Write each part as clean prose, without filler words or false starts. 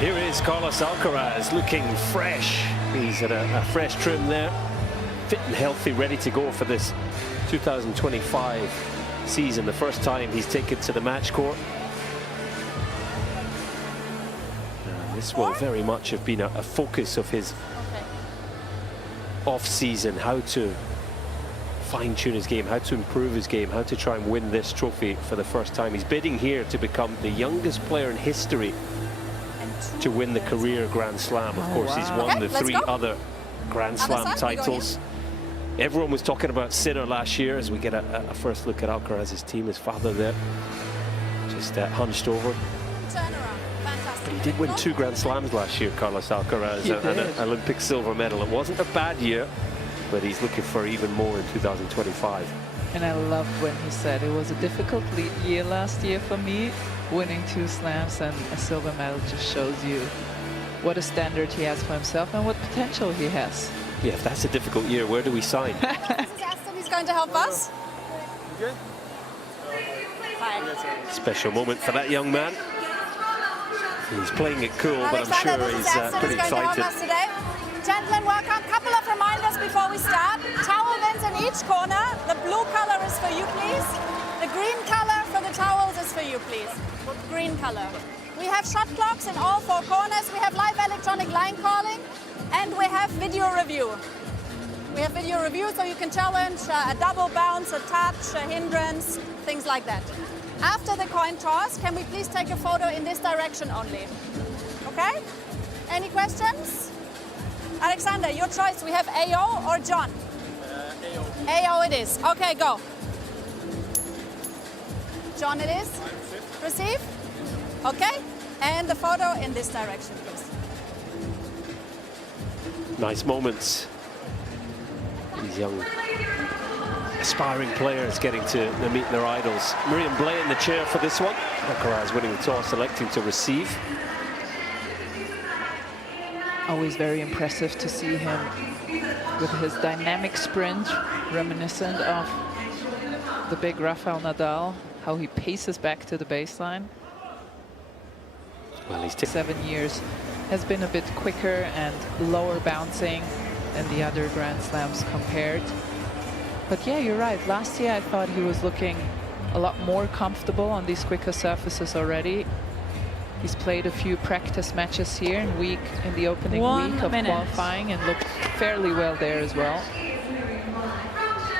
Here is Carlos Alcaraz looking fresh. He's at a fresh trim there, fit and healthy, ready to go for this 2025 season. The first time he's taken to the match court. This will very much have been a focus of his off-season, how to fine-tune his game, how to improve his game, how to try and win this trophy for the first time. He's bidding here to become the youngest player in history to win the career Grand Slam. Of course, he's won the 3 other Grand Slam titles. Everyone was talking about Sinner last year as we get a first look at Alcaraz's team. His father there, just hunched over. But he did win 2 Grand Slams last year, Carlos Alcaraz, and an Olympic silver medal. It wasn't a bad year, but he's looking for even more in 2025. And I loved when he said it was a difficult year last year for me. Winning 2 slams and a silver medal just shows you what a standard he has for himself and what potential he has. Yeah, if that's a difficult year, where do we sign? He's going to help us. Special moment for that young man. He's playing it cool, but I'm sure he's pretty excited. Gentlemen, welcome. Couple of reminders before we start. Towel bins in each corner. The blue color is for you, please. The green color for the towels is for you, please. Green color. We have shot clocks in all 4 corners. We have live electronic line calling, and we have video review. We have video review, so you can challenge a double bounce, a touch, a hindrance, things like that. After the coin toss, can we please take a photo in this direction only? Okay? Any questions? Alexander, your choice. We have AO or John? AO. AO it is. Okay, go. John it is. Receive. Okay. And the photo in this direction, please. Nice moments. These young aspiring players getting to meet their idols. Miriam Blay in the chair for this one. Alcaraz winning the toss, electing to receive. Always very impressive to see him with his dynamic sprint, reminiscent of the big Rafael Nadal, how he paces back to the baseline. Well, he's 7 years has been a bit quicker and lower bouncing than the other Grand Slams compared. But yeah, you're right. Last year I thought he was looking a lot more comfortable on these quicker surfaces already. He's played a few practice matches here in the opening week of qualifying and looked fairly well there as well.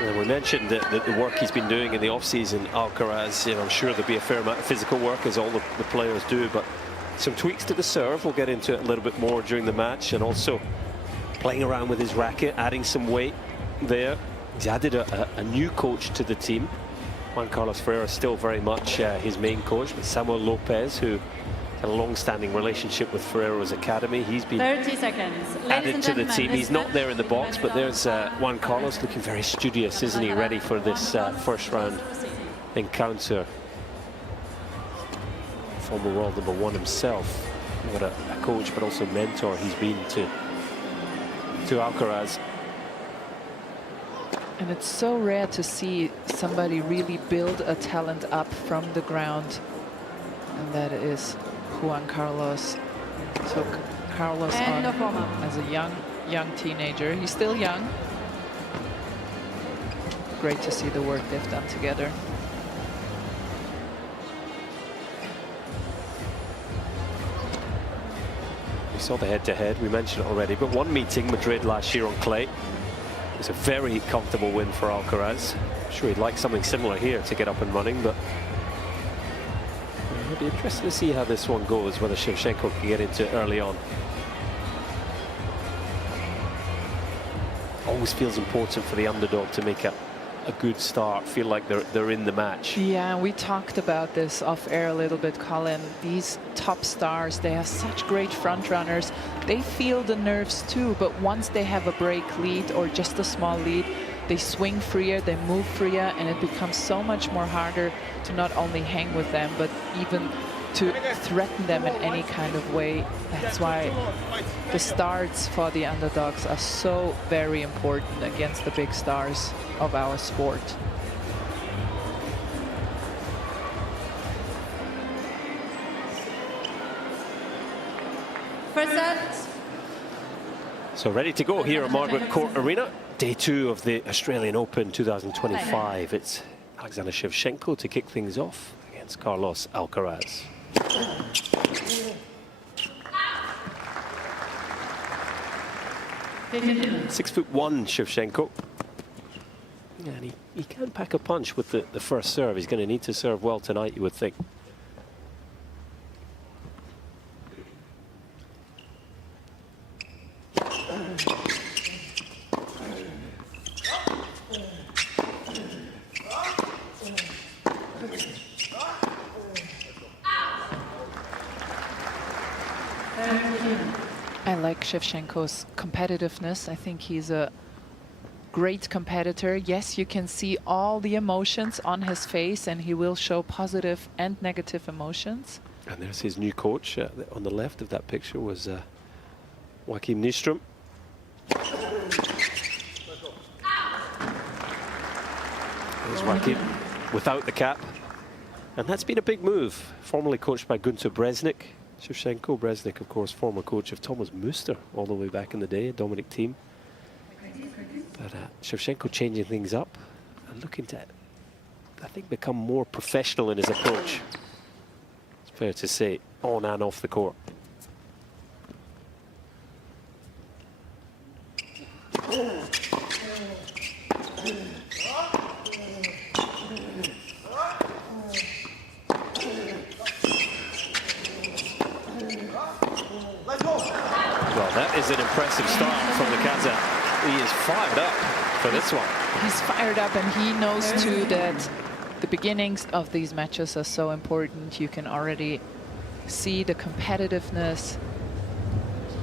Well, we mentioned that the work he's been doing in the off-season, Alcaraz, I'm sure there'll be a fair amount of physical work, as all the players do, but some tweaks to the serve. We'll get into it a little bit more during the match, and also playing around with his racket, adding some weight there. He's added a new coach to the team. Juan Carlos Ferreira is still very much his main coach, but Samuel Lopez, who had a long-standing relationship with Ferreira's academy, he's been 30 seconds. added to the team. He's not there in the box, but there's Juan Carlos looking very studious, isn't he? Ready for this first round encounter. Former world #1 himself. What a coach, but also mentor he's been to Alcaraz. And it's so rare to see somebody really build a talent up from the ground. And that is Juan Carlos. Took Carlos on as a young teenager. He's still young. Great to see the work they've done together. We saw the head-to-head, we mentioned it already, but one meeting, Madrid last year on clay. It was a very comfortable win for Alcaraz. I'm sure he'd like something similar here to get up and running, but it'll be interesting to see how this one goes, whether Shevchenko can get into it early on. Always feels important for the underdog to make a good start, feel like they're in the match. Yeah, we talked about this off air a little bit, Colin. These top stars, they have such great front runners. They feel the nerves too, but once they have a break lead or just a small lead, they swing freer, they move freer, and it becomes so much more harder to not only hang with them, but even to threaten them in any kind of way. That's why the starts for the underdogs are so very important against the big stars of our sport. First set. So ready to go here at Margaret Court Arena. Day 2 of the Australian Open 2025. It's Alexander Shevchenko to kick things off against Carlos Alcaraz. 6'1" Shevchenko. And he can pack a punch with the first serve. He's going to need to serve well tonight, you would think. I like Shevchenko's competitiveness. I think he's a great competitor. Yes, you can see all the emotions on his face, and he will show positive and negative emotions. And there's his new coach. On the left of that picture was Joachim Nyström. There's Joachim without the cap. And that's been a big move. Formerly coached by Günter Bresnik. Shevchenko, Bresnik, of course, former coach of Thomas Muster all the way back in the day, Dominic Thiem. But Shevchenko changing things up and looking to, I think, become more professional in his approach. It's fair to say, on and off the court. Well, that is an impressive start from the Kazakh. He is fired up for this one. He's fired up, and he knows too that the beginnings of these matches are so important. You can already see the competitiveness.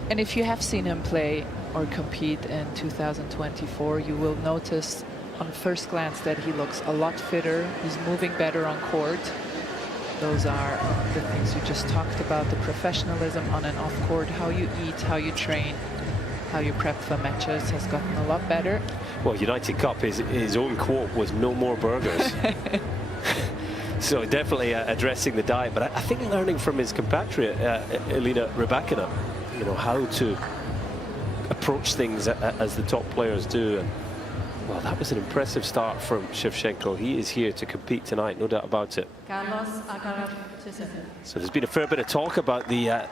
And if you have seen him play or compete in 2024, you will notice on first glance that he looks a lot fitter. He's moving better on court. Those are the things you just talked about, the professionalism on and off court, how you eat, how you train, how you prep for matches has gotten a lot better. Well, United Cup, his own quote was "no more burgers." So definitely addressing the diet, but I think learning from his compatriot, Elina Rybakina, you know, how to approach things as the top players do. And, well, that was an impressive start from Shevchenko. He is here to compete tonight, no doubt about it. So there's been a fair bit of talk about the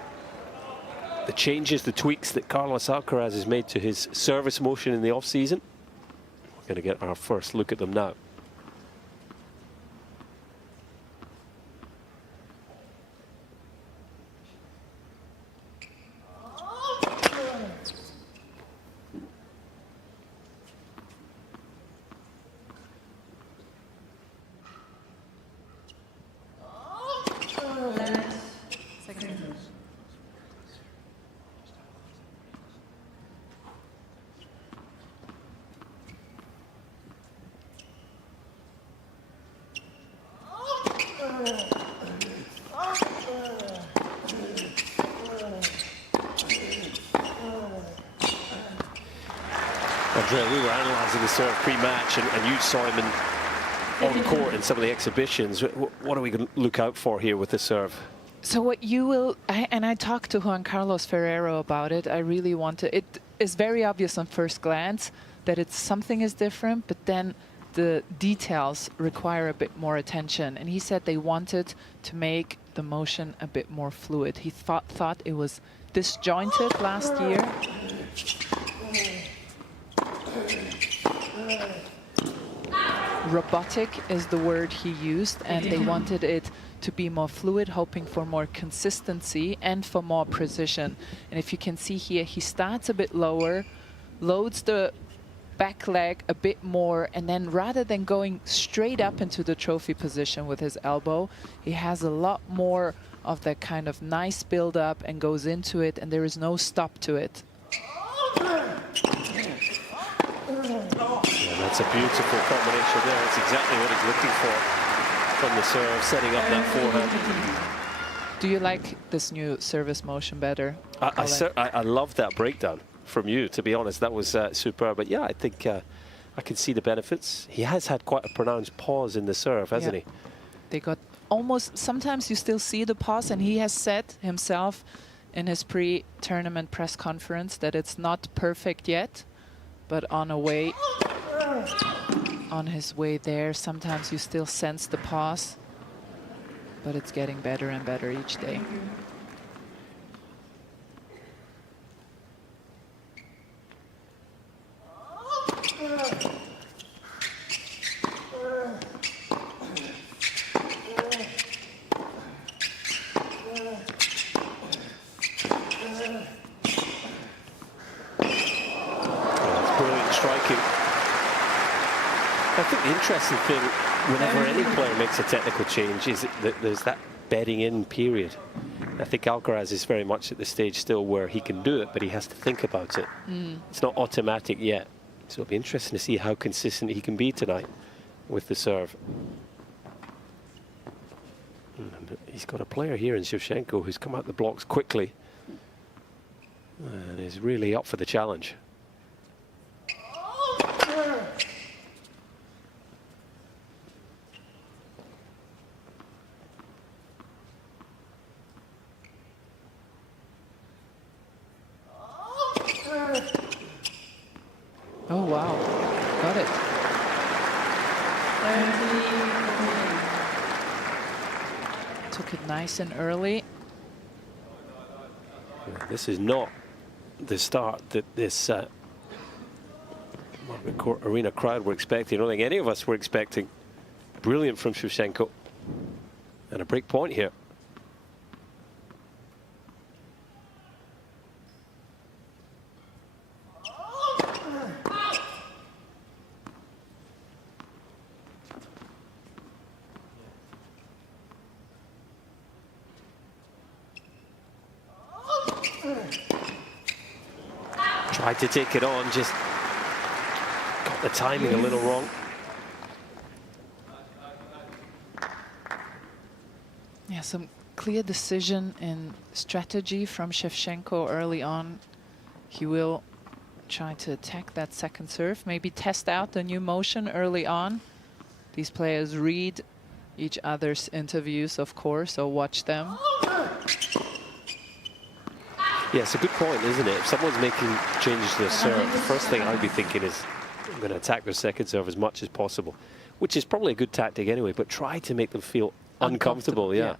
changes, the tweaks that Carlos Alcaraz has made to his service motion in the off-season. We're going to get our first look at them now. Andrea, we were analysing the serve pre-match, and you saw him on court in some of the exhibitions. What are we going to look out for here with the serve? So what you will, and I talked to Juan Carlos Ferrero about it. I really want to, it is very obvious on first glance that it's something is different, but then the details require a bit more attention. And he said they wanted to make the motion a bit more fluid. He thought it was disjointed last year. Robotic is the word he used, and they wanted it to be more fluid, hoping for more consistency and for more precision. And if you can see here, he starts a bit lower, loads the back leg a bit more, and then rather than going straight up into the trophy position with his elbow, he has a lot more of that kind of nice build up and goes into it, and there is no stop to it. Yeah, that's a beautiful combination there. That's exactly what he's looking for from the serve, setting up that forehand. Do you like this new service motion better? I love that breakdown from you, to be honest. That was superb. But yeah, I think I can see the benefits. He has had quite a pronounced pause in the serve, hasn't he? They got almost, sometimes you still see the pause, and he has said himself, in his pre-tournament press conference that it's not perfect yet, but on his way there. Sometimes you still sense the pause, but it's getting better and better each day. I think the interesting thing, whenever any player makes a technical change, is that there's that bedding in period. I think Alcaraz is very much at the stage still where he can do it, but he has to think about it. It's not automatic yet. So it'll be interesting to see how consistent he can be tonight with the serve. And he's got a player here in Shevchenko who's come out the blocks quickly and is really up for the challenge. Oh, wow. Got it. Took it nice and early. This is not the start that this Margaret Arena crowd were expecting. I don't think any of us were expecting. Brilliant from Shevchenko. And a break point here. Tried to take it on, just got the timing a little wrong. Yeah, some clear decision in strategy from Shevchenko early on. He will try to attack that second serve, maybe test out the new motion early on. These players read each other's interviews, of course, so watch them. Yeah, it's a good point, isn't it? If someone's making changes to their serve, the first thing I'd be thinking is, I'm going to attack their second serve as much as possible, which is probably a good tactic anyway, but try to make them feel uncomfortable, yeah.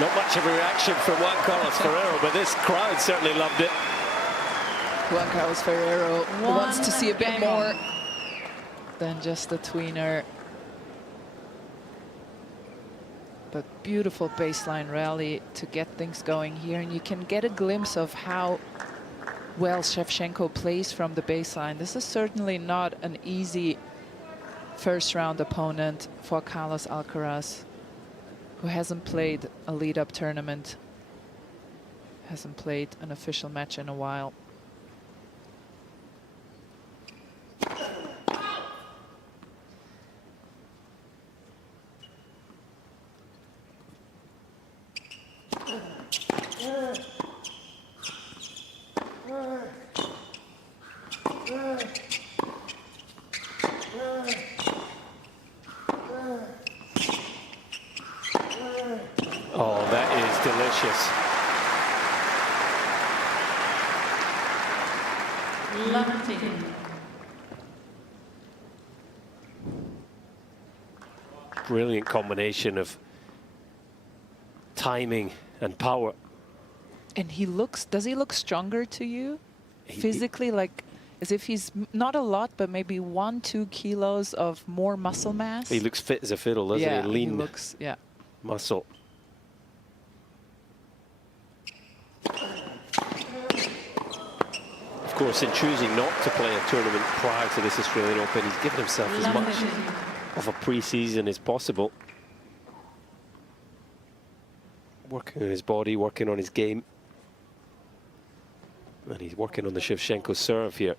Not much of a reaction from Juan Carlos Ferrero, but this crowd certainly loved it. Juan Carlos Ferrero wants to see a bit more than just a tweener. But beautiful baseline rally to get things going here. And you can get a glimpse of how well Shevchenko plays from the baseline. This is certainly not an easy first round opponent for Carlos Alcaraz, who hasn't played a lead-up tournament, hasn't played an official match in a while. Oh, that is delicious. Brilliant combination of timing and power. And he looks, does he look stronger to you? Physically, like as if he's not a lot, but maybe 1-2 kilos of more muscle mass? He looks fit as a fiddle, doesn't he? Lean he looks, muscle. course, in choosing not to play a tournament prior to this Australian Open, he's given himself as much of a pre-season as possible. Working on his body, working on his game. And he's working on the Shevchenko serve here.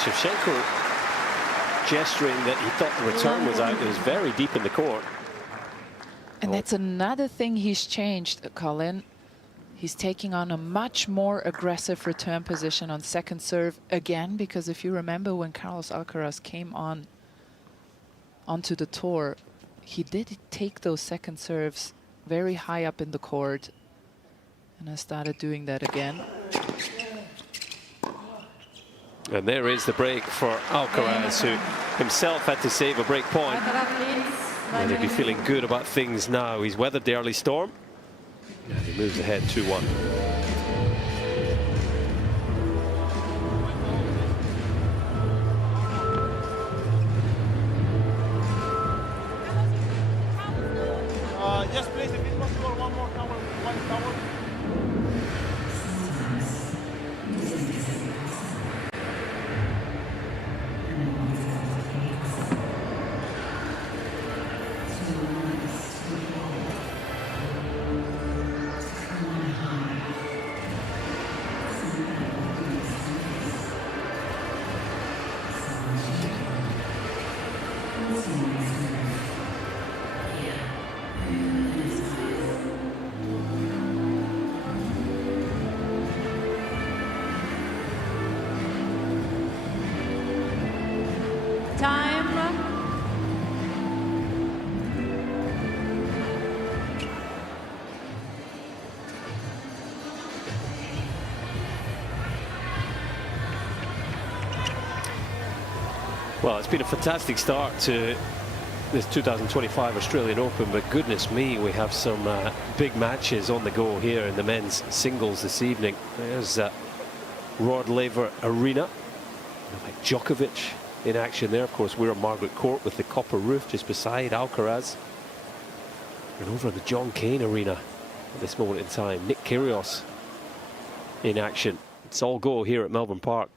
Shevchenko gesturing that he thought the return was out. It was very deep in the court. And that's another thing he's changed, Colin. He's taking on a much more aggressive return position on second serve again, because if you remember when Carlos Alcaraz came onto the tour, he did take those second serves very high up in the court. And I started doing that again. And there is the break for Alcaraz, who himself had to save a break point. And he'll be feeling good about things now. He's weathered the early storm. And he moves ahead 2-1. Yes, please, if it's possible, one more towel, one towel. Time. Well, it's been a fantastic start to this 2025 Australian Open, but goodness me, we have some big matches on the go here in the men's singles this evening. There's Rod Laver Arena, Novak Djokovic in action there. Of course, we're on Margaret Court with the copper roof just beside Alcaraz. And over at the John Cain Arena at this moment in time, Nick Kyrgios in action. It's all go here at Melbourne Park.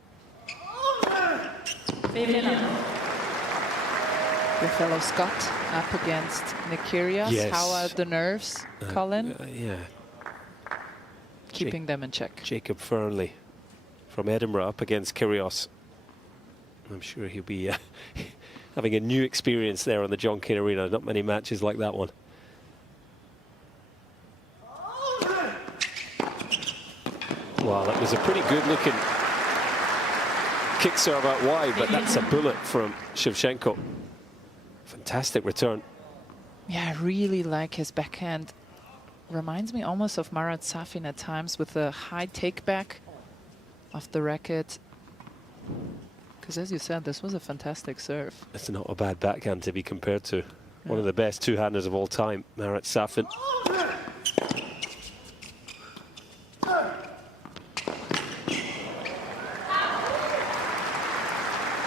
Your fellow Scott up against Nick Kyrgios. Yes. How are the nerves, Colin? Yeah. Keeping them in check. Jacob Fernley from Edinburgh up against Kyrgios. I'm sure he'll be having a new experience there on the John Cain Arena. Not many matches like that one. Wow, that was a pretty good looking kick serve out wide, but that's a bullet from Shevchenko. Fantastic return. Yeah, I really like his backhand. Reminds me almost of Marat Safin at times with a high take back of the racket. Because as you said, this was a fantastic serve. It's not a bad backhand to be compared to one of the best two-handers of all time, Marat Safin.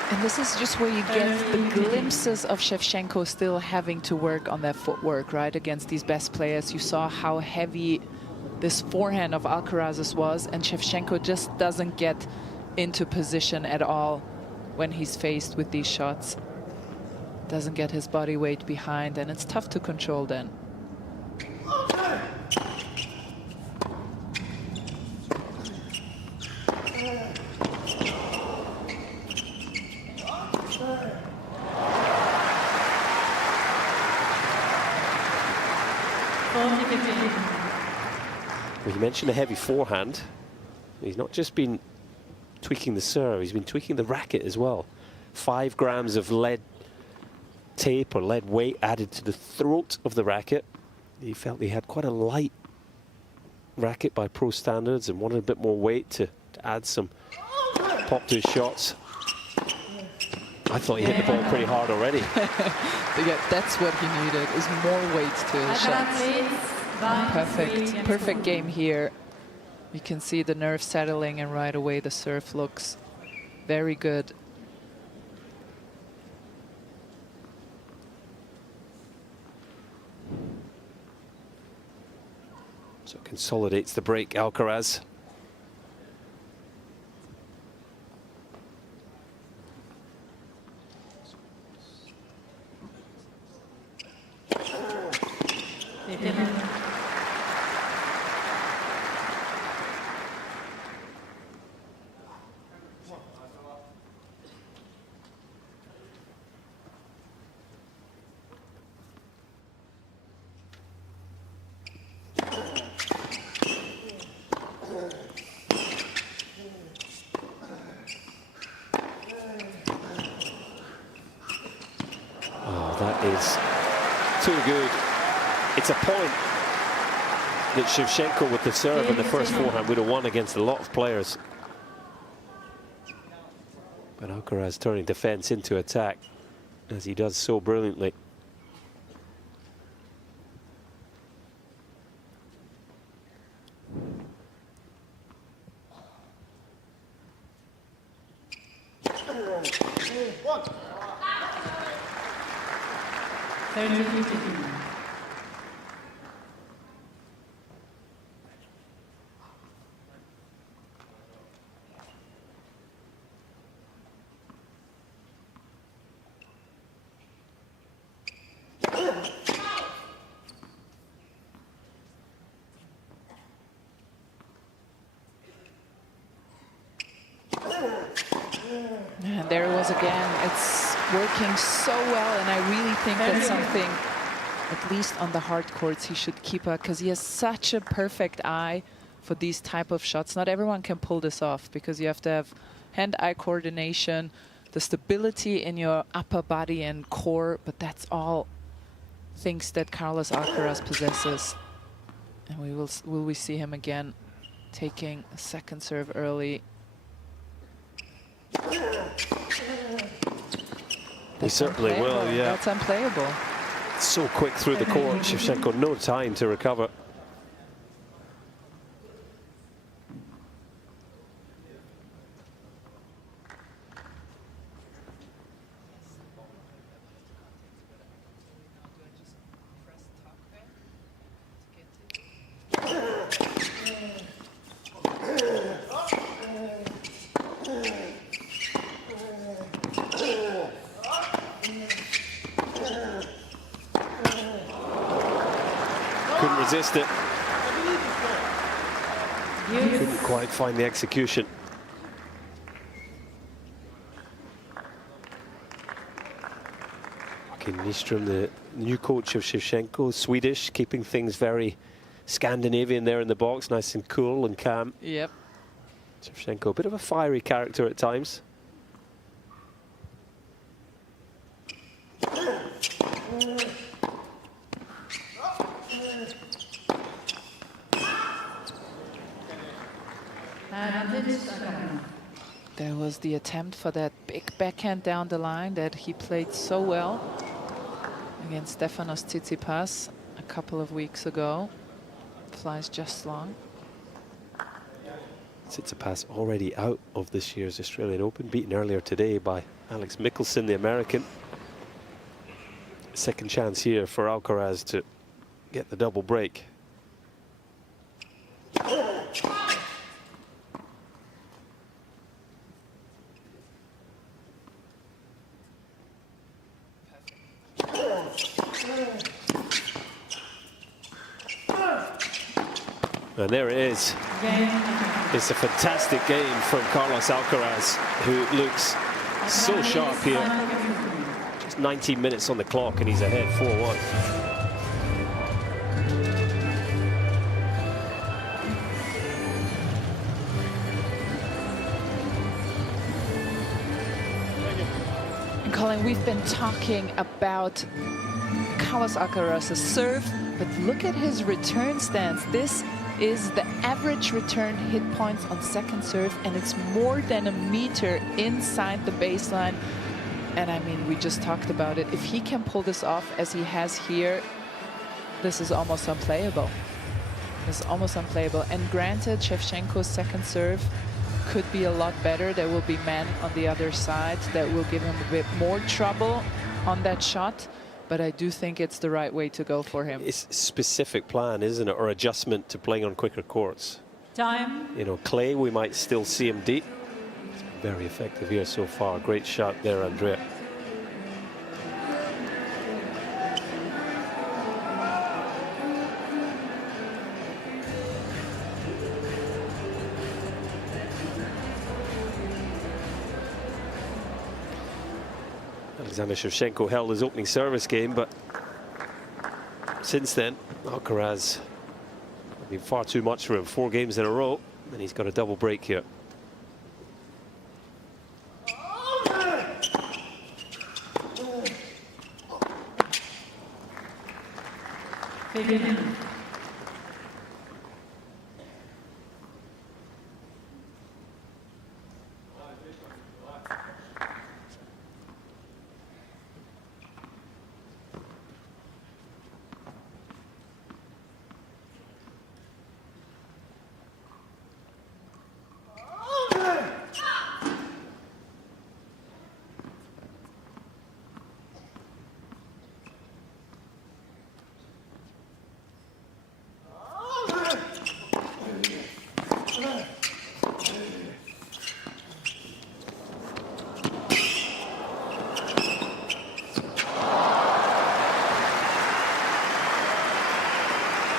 And this is just where you get the glimpses of Shevchenko still having to work on their footwork, right? Against these best players. You saw how heavy this forehand of Alcaraz's was, and Shevchenko just doesn't get into position at all when he's faced with these shots. Doesn't get his body weight behind, and it's tough to control then. Well, you mentioned a heavy forehand. He's not just been tweaking the serve, he's been tweaking the racket as well. 5 grams of lead tape or lead weight added to the throat of the racket. He felt he had quite a light racket by pro standards and wanted a bit more weight to add some pop to his shots. I thought he hit the ball pretty hard already. Yeah, that's what he needed, is more weight to his shots. Perfect game here You can see the nerve settling, and right away the serve looks very good. So consolidates the break, Alcaraz. That is too good. It's a point that Shevchenko with the serve and the first forehand would have won against a lot of players. But Alcaraz turning defense into attack, as he does so brilliantly. And there it was again. It's working so well, and I really think that's something, at least on the hard courts, he should keep up, because he has such a perfect eye for these type of shots. Not everyone can pull this off, because you have to have hand-eye coordination, the stability in your upper body and core, but that's all things that Carlos Alcaraz possesses. And will we see him again taking a second serve early? He certainly will, yeah. That's unplayable. So quick through the court, Shevchenko, no time to recover. Couldn't resist it. Couldn't quite find the execution. Nystrom, the new coach of Shevchenko, Swedish, keeping things very Scandinavian there in the box, nice and cool and calm. Yep. Shevchenko, a bit of a fiery character at times. There was the attempt for that big backhand down the line that he played so well against Stefanos Tsitsipas a couple of weeks ago. Flies just long. Tsitsipas already out of this year's Australian Open, beaten earlier today by Alex Mickelson, the American. Second chance here for Alcaraz to get the double break. And there it is. It's a fantastic game from Carlos Alcaraz, who looks so sharp here. Just 19 minutes on the clock and he's ahead 4-1. And Colin, we've been talking about Carlos Alcaraz's serve, but look at his return stance. This is the average return hit points on second serve, and it's more than a meter inside the baseline. And I mean, we just talked about it. If he can pull this off as he has here, this is almost unplayable. is almost unplayable. And granted, Shevchenko's second serve could be a lot better. There will be men on the other side that will give him a bit more trouble on that shot. But I do think it's the right way to go for him. It's a specific plan, isn't it? Or adjustment to playing on quicker courts. Time. You know, clay, we might still see him deep. It's been very effective here so far. Great shot there, Andrea. Alexander Shevchenko held his opening service game, but since then, Alcaraz has been far too much for him. 4 games in a row, and he's got a double break here.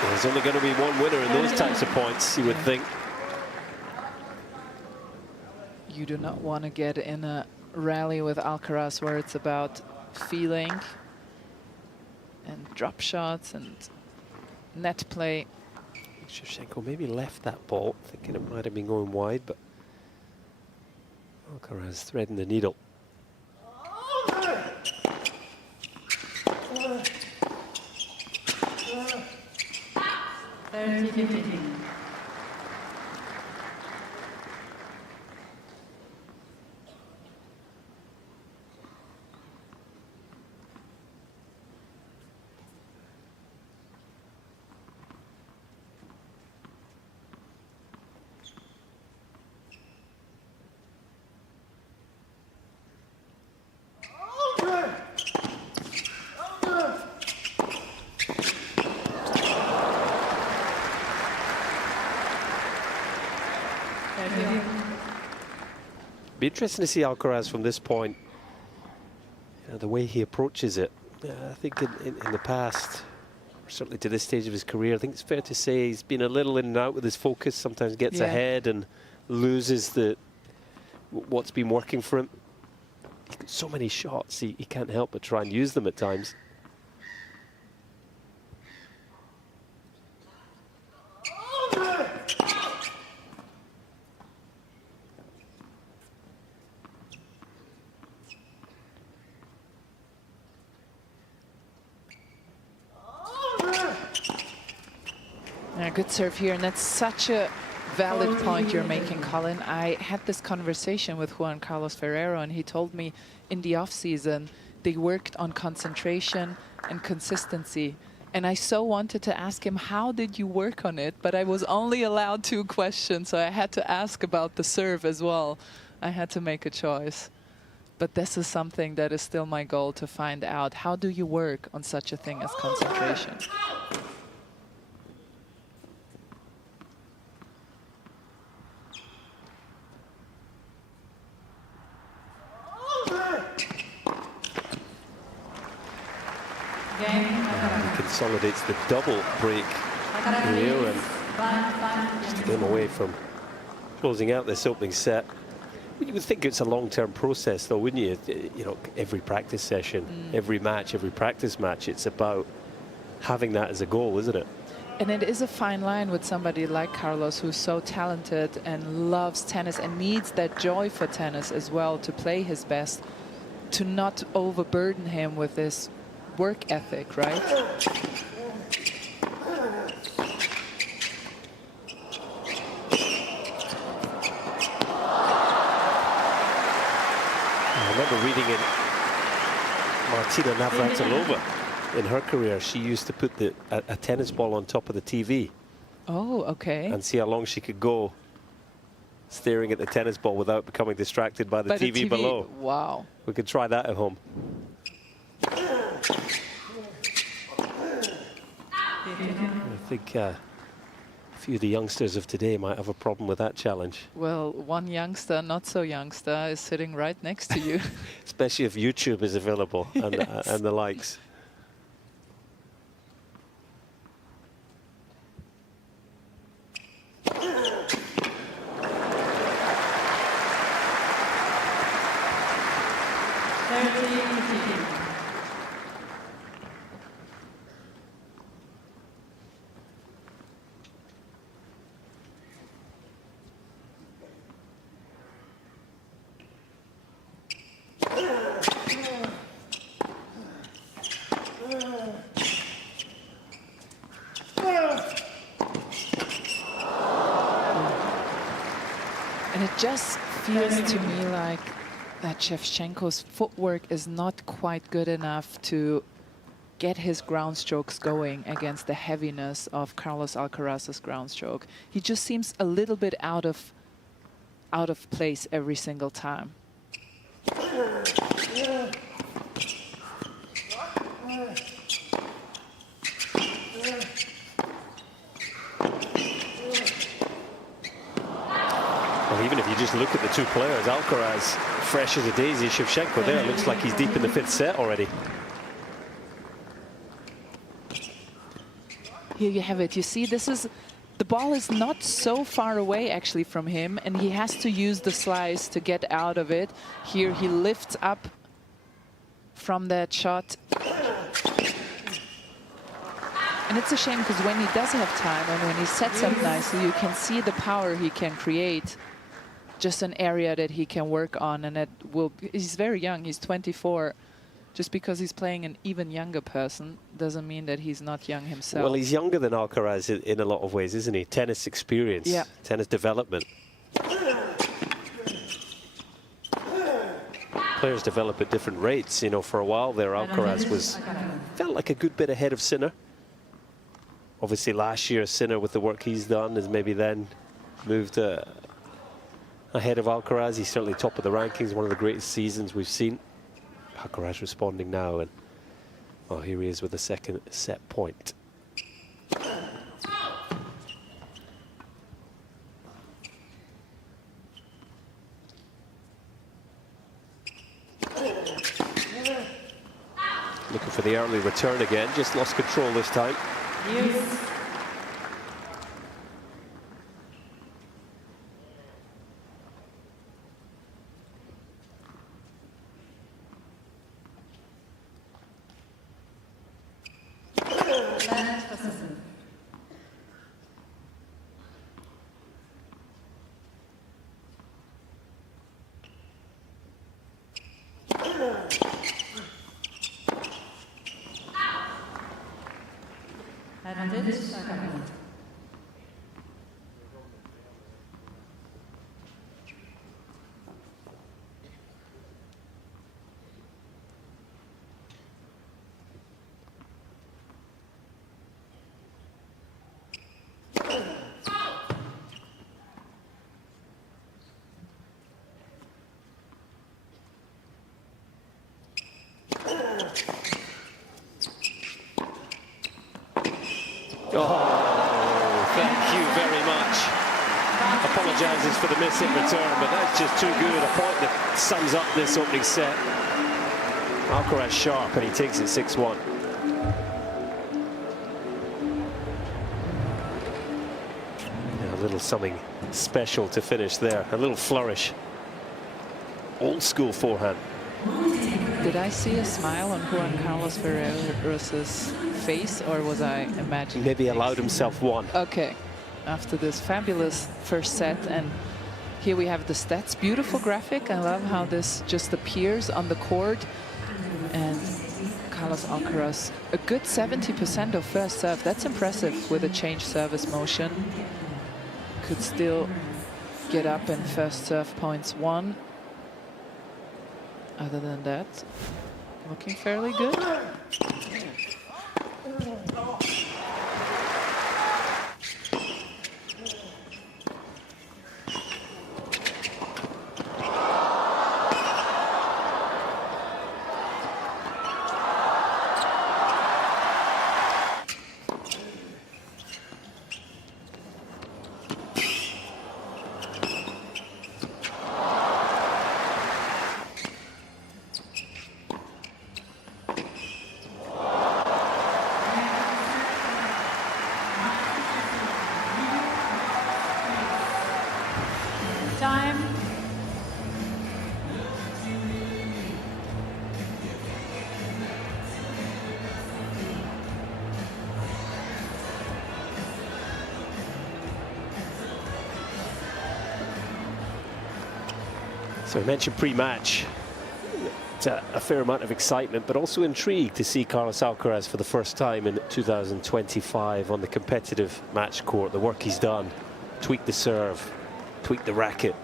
There's only going to be one winner in those types of points, you would think. You do not want to get in a rally with Alcaraz where it's about feeling and drop shots and net play. Shevchenko maybe left that ball, thinking it might have been going wide, but Alcaraz threading the needle. Be interesting to see Alcaraz from this point. You know, the way he approaches it. I think in the past, certainly to this stage of his career, I think it's fair to say he's been a little in and out with his focus. Sometimes gets ahead and loses what's been working for him. He's got so many shots, he can't help but try and use them at times. Good serve here, and that's such a valid point you're making, Colin. I had this conversation with Juan Carlos Ferrero, and he told me in the off-season they worked on concentration and consistency. And I so wanted to ask him, how did you work on it? But I was only allowed 2 questions, so I had to ask about the serve as well. I had to make a choice. But this is something that is still my goal, to find out, how do you work on such a thing as concentration? He consolidates the double break here and just a game away from closing out this opening set. You would think it's a long-term process, though, wouldn't you? You know, every practice session, every match, every practice match, it's about having that as a goal, isn't it? And it is a fine line with somebody like Carlos, who's so talented and loves tennis and needs that joy for tennis as well to play his best, to not overburden him with this work ethic, right? I remember reading in Martina Navratilova in her career, she used to put a tennis ball on top of the TV Oh, okay. and see how long she could go staring at the tennis ball without becoming distracted by the TV below. Wow. We could try that at home. I think a few of the youngsters of today might have a problem with that challenge. Well, one youngster, not so youngster, is sitting right next to you. Especially if YouTube is available and, Yes. and the likes. And it just feels to me like that Shevchenko's footwork is not quite good enough to get his ground strokes going against the heaviness of Carlos Alcaraz's ground stroke. He just seems a little bit out of place every single time. Well, even if you just look at the two players, Alcaraz fresh as a daisy, Shevchenko there looks like he's deep in the 5th set already. Here you have it. You see, the ball is not so far away actually from him, and he has to use the slice to get out of it. Here he lifts up from that shot. And it's a shame because when he does have time and when he sets up nicely, you can see the power he can create. Just an area that he can work on, and it will. He's very young. He's 24. Just because he's playing an even younger person doesn't mean that he's not young himself. Well, he's younger than Alcaraz in a lot of ways, isn't he? Tennis experience, yeah. Tennis development. Players develop at different rates. You know, for a while there, Alcaraz felt like a good bit ahead of Sinner. Obviously, last year, Sinner, with the work he's done, has maybe then moved ahead of Alcaraz. He's certainly top of the rankings, one of the greatest seasons we've seen. Alcaraz responding now, and well, here he is with the 2nd set point. Looking for the early return again, just lost control this time. Yes. Oh, thank you very much. Apologizes for the miss in return, but that's just too good. A point that sums up this opening set. Alcaraz sharp, and he takes it 6-1. A little something special to finish there. A little flourish. Old school forehand. Did I see a smile on Juan Carlos Ferreira's face, or was I imagining? Maybe allowed himself one. Okay, after this fabulous first set, and here we have the stats. Beautiful graphic. I love how this just appears on the court. And Carlos Alcaraz, a good 70% of first serve. That's impressive with a change service motion. Could still get up in first serve points won. Other than that, looking fairly good. So I mentioned pre-match. It's a fair amount of excitement, but also intrigue to see Carlos Alcaraz for the first time in 2025 on the competitive match court. The work he's done, tweak the serve, tweak the racket.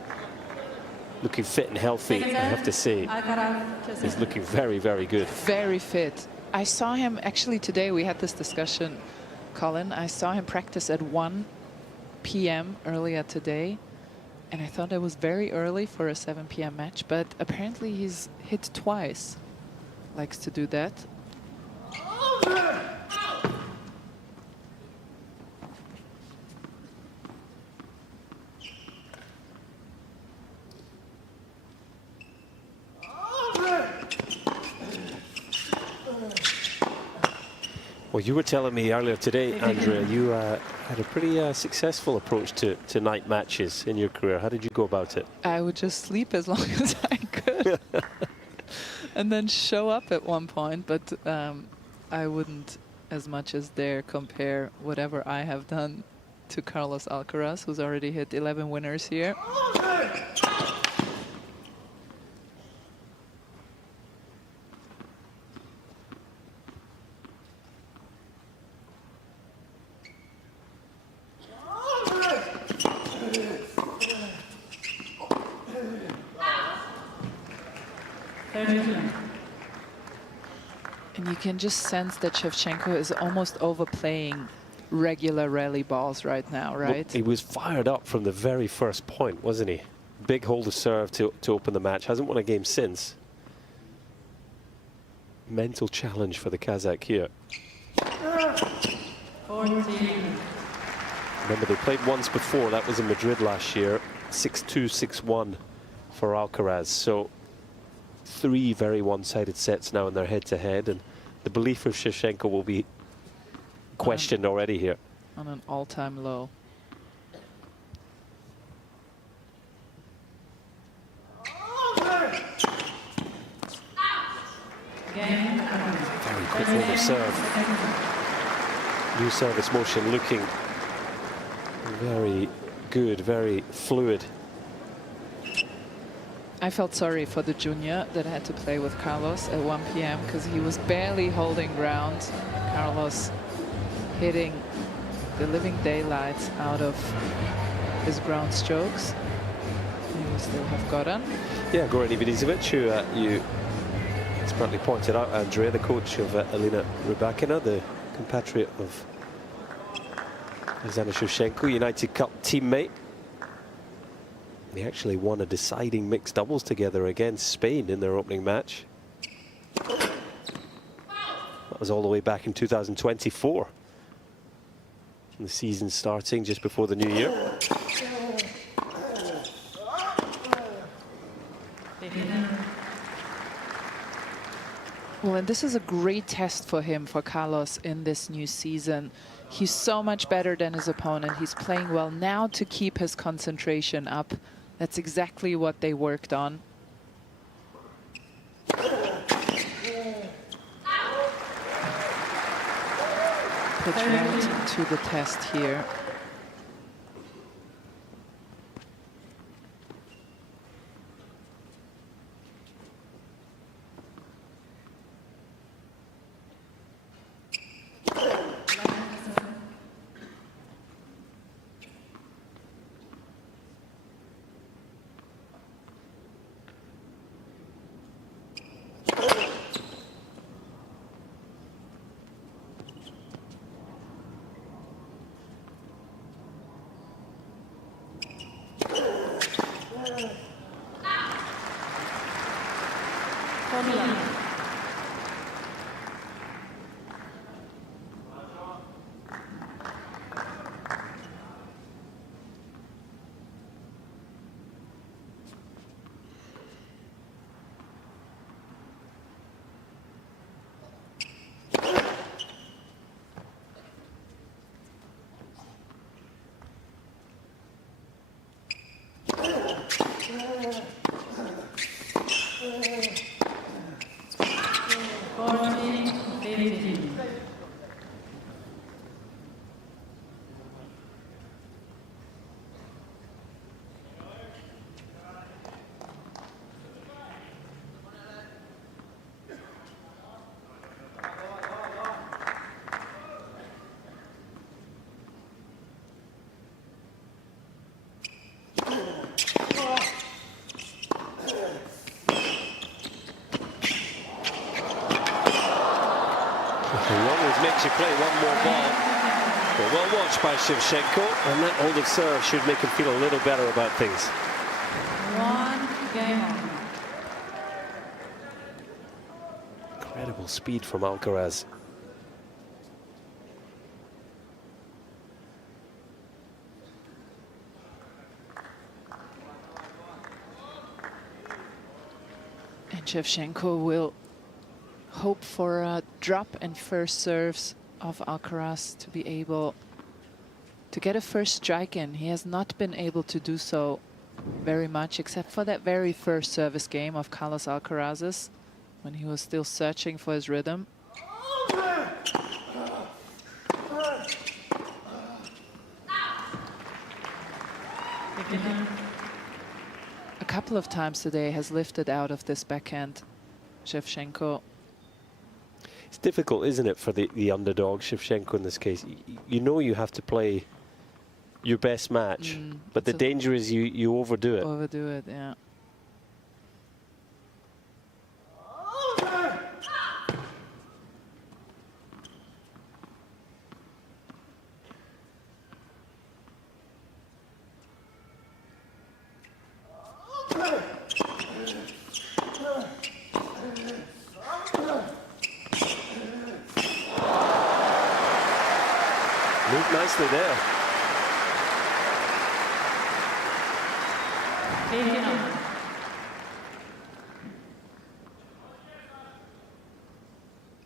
Looking fit and healthy, I have to say. He's looking very, very good. Very fit. I saw him actually today. We had this discussion, Colin. I saw him practice at 1 p.m. earlier today. And I thought it was very early for a 7 p.m. match, but apparently he's hit twice. Likes to do that. Well, you were telling me earlier today, Andrea, you had a pretty successful approach to night matches in your career. How did you go about it? I would just sleep as long as I could. And then show up at one point, but I wouldn't as much as dare compare whatever I have done to Carlos Alcaraz, who's already hit 11 winners here. And you can just sense that Shevchenko is almost overplaying regular rally balls right now, right? Look, he was fired up from the very first point, wasn't he? Big hold of serve to open the match. Hasn't won a game since. Mental challenge for the Kazakh here. 14. Remember, they played once before. That was in Madrid last year. 6-2, 6-1 for Alcaraz. So 3 very one-sided sets now in their head-to-head, and the belief of Shevchenko will be questioned already here. On an all-time low. Very quick over serve. New service motion looking very good, very fluid. I felt sorry for the junior that had to play with Carlos at 1 p.m. because he was barely holding ground. Carlos hitting the living daylights out of his ground strokes. He will still have gotten. Yeah, Goran Ivanisevic, who you expertly pointed out, Andrea, the coach of Aryna Sabalenka, the compatriot of Alexander Shevchenko, United Cup teammate. They actually won a deciding mixed doubles together against Spain in their opening match. That was all the way back in 2024. And the season starting just before the new year. Well, and this is a great test for him, for Carlos, in this new season. He's so much better than his opponent. He's playing well now to keep his concentration up. That's exactly what they worked on. Put right to the test here. play one more ball. But well watched by Shevchenko, and that hold of serve should make him feel a little better about things. One game. Incredible speed from Alcaraz. And Shevchenko will hope for a drop and first serves of Alcaraz to be able to get a first strike in. He has not been able to do so very much, except for that very first service game of Carlos Alcaraz's, when he was still searching for his rhythm. A couple of times today has lifted out of this backhand, Shevchenko. It's difficult, isn't it, for the underdog, Shevchenko in this case. You know you have to play your best match, but the danger is you overdo it. Overdo it, yeah. Moved nicely there.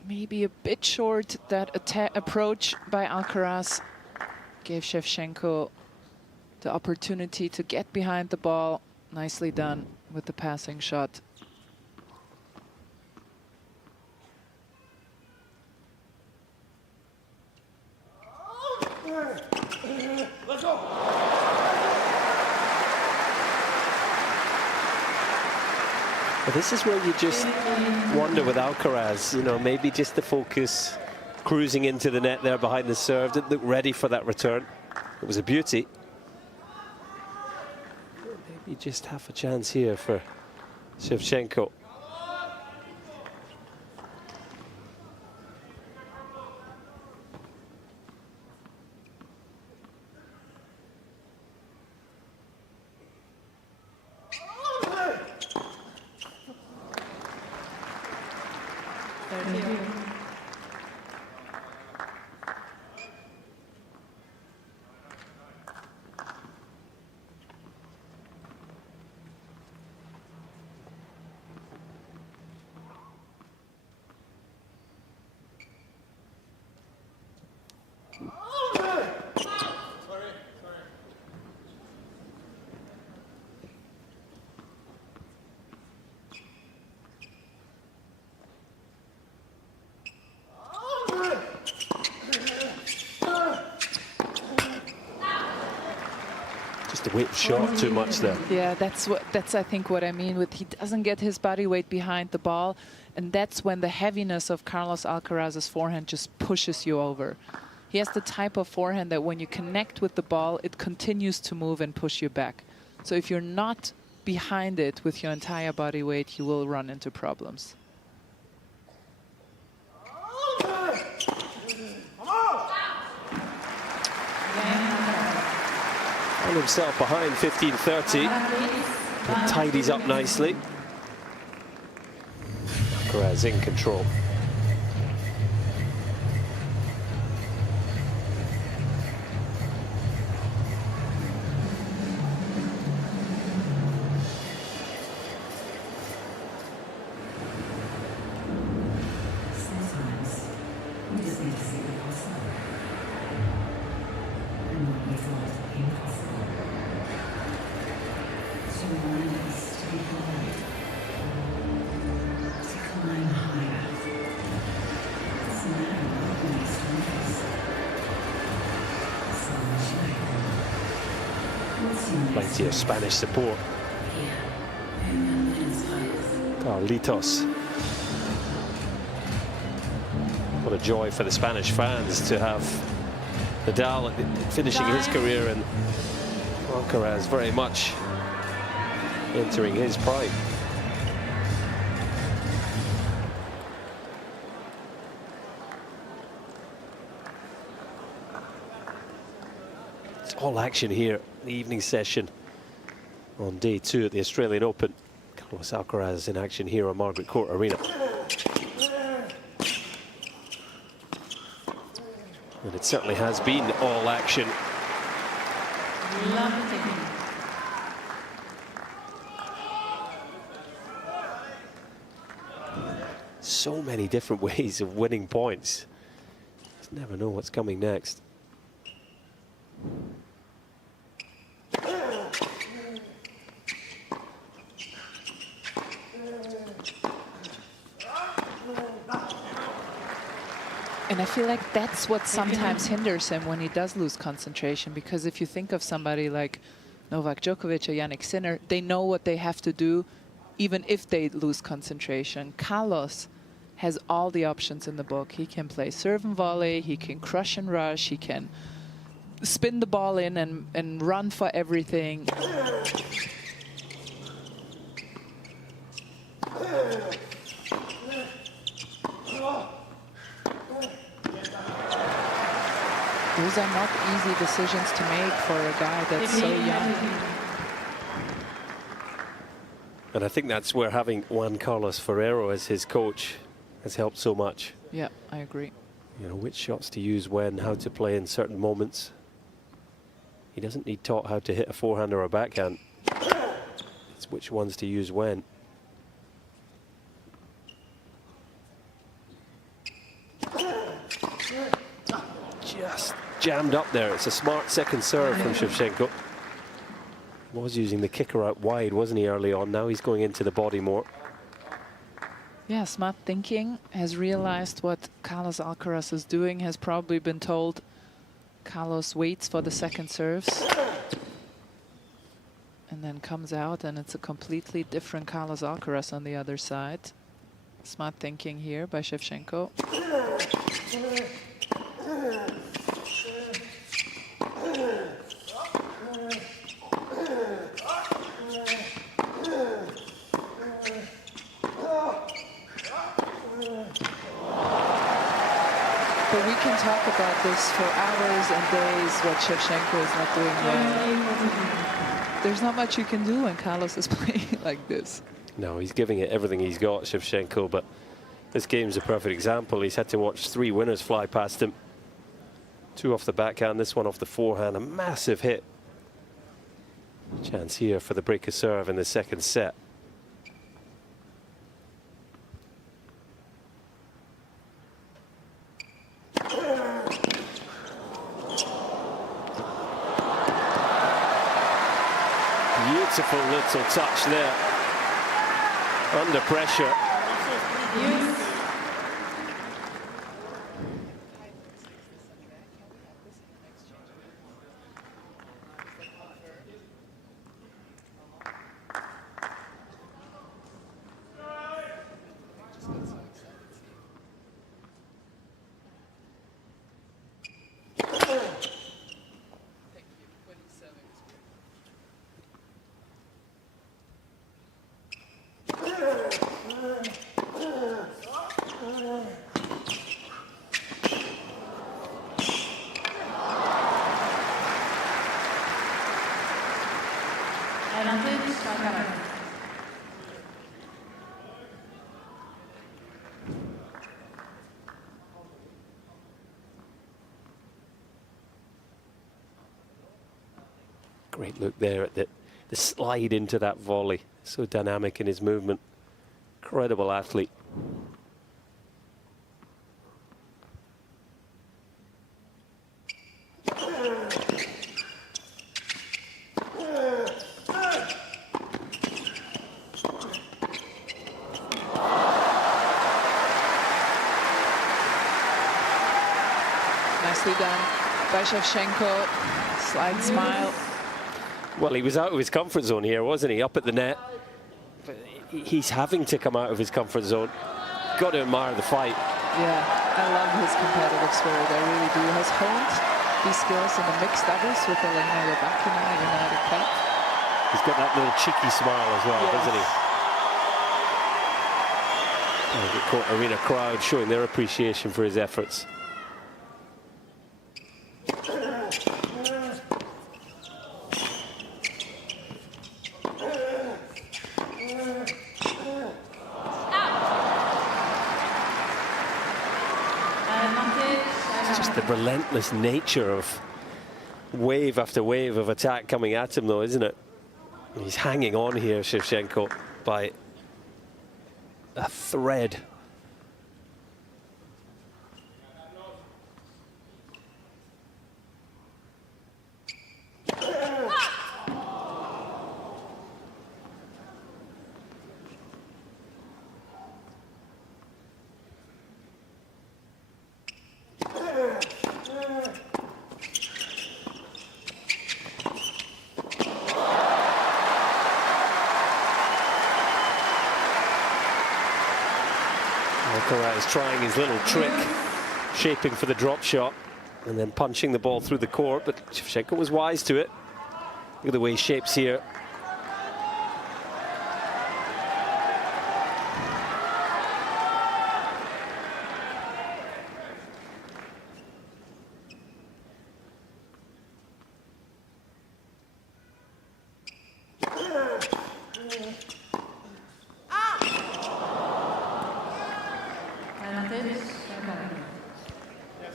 Maybe a bit short. That approach by Alcaraz gave Shevchenko the opportunity to get behind the ball. Nicely done with the passing shot. Let's go. Well, this is where you just wonder with Alcaraz, you know, maybe just the focus, cruising into the net there behind the serve, didn't look ready for that return. It was a beauty. Maybe just half a chance here for Shevchenko. Just a weight shot too much there. Yeah, that's I think what I mean with he doesn't get his body weight behind the ball, and that's when the heaviness of Carlos Alcaraz's forehand just pushes you over. He has the type of forehand that when you connect with the ball, it continues to move and push you back. So if you're not behind it with your entire body weight, you will run into problems. Found himself behind 15-30. But tidies up nicely. Alcaraz in control. Plenty of Spanish support. Carlitos. What a joy for the Spanish fans to have Nadal finishing his career and Alcaraz very much entering his prime. It's all action here, the evening session on day 2 at the Australian Open. Carlos Alcaraz in action here on Margaret Court Arena. And it certainly has been all action. So many different ways of winning points. Just never know what's coming next. And I feel like that's what sometimes hinders him when he does lose concentration, because if you think of somebody like Novak Djokovic or Jannik Sinner, they know what they have to do even if they lose concentration. Carlos has all the options in the book. He can play serve and volley, he can crush and rush, he can spin the ball in and run for everything. Those are not easy decisions to make for a guy that's so young. And I think that's where having Juan Carlos Ferrero as his coach has helped so much. Yeah, I agree. You know, which shots to use when, how to play in certain moments. He doesn't need taught how to hit a forehand or a backhand. It's which ones to use when. Just jammed up there. It's a smart second serve from Shevchenko. Was using the kicker out wide, wasn't he, early on? Now he's going into the body more. Yeah, smart thinking. Has realized what Carlos Alcaraz is doing. Has probably been told Carlos waits for the second serves. And then comes out and it's a completely different Carlos Alcaraz on the other side. Smart thinking here by Shevchenko. But we can talk about this for hours and days, what Shevchenko is not doing well. There's not much you can do when Carlos is playing like this. No, he's giving it everything he's got, Shevchenko, but this game's a perfect example. He's had to watch 3 winners fly past him. 2 off the backhand, this one off the forehand, a massive hit. Chance here for the break of serve in the second set. Beautiful little touch there. Under pressure. Great look there at the slide into that volley. So dynamic in his movement. Incredible athlete. Nicely done by Shevchenko. Slight smile. Well, he was out of his comfort zone here, wasn't he? Up at the net. But he's having to come out of his comfort zone. Got to admire the fight. Yeah, I love his competitive spirit. I really do. Has honed these skills in the mixed doubles with Aryna Sabalenka in United Cup. He's got that little cheeky smile as well, doesn't he? The Court Arena crowd showing their appreciation for his efforts. relentless nature of wave after wave of attack coming at him, though, isn't it? He's hanging on here, Shevchenko, by a thread. Alcaraz is trying his little trick, shaping for the drop shot and then punching the ball through the court, but Shevchenko was wise to it. Look at the way he shapes here.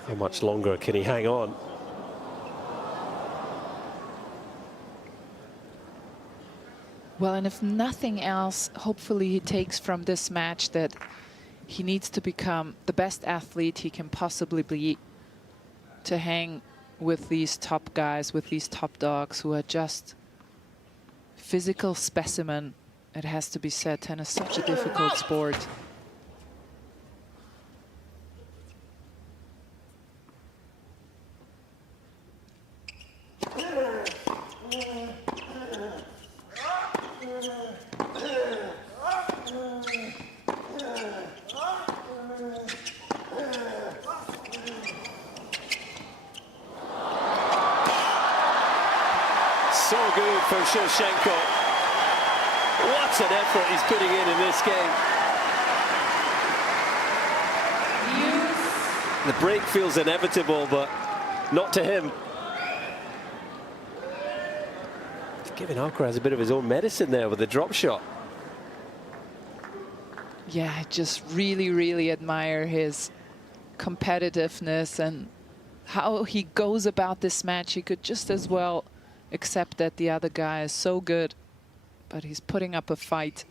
How much longer can he hang on? Well, and if nothing else, hopefully he takes from this match that he needs to become the best athlete he can possibly be to hang with these top guys, with these top dogs who are just physical specimen. It has to be said, tennis is such a difficult sport. So good for Shevchenko. What an effort he's putting in this game. The break feels inevitable, but not to him. He's giving Alcaraz a bit of his own medicine there with the drop shot. Yeah, I just really, really admire his competitiveness and how he goes about this match. He could just as well accept that the other guy is so good, but he's putting up a fight.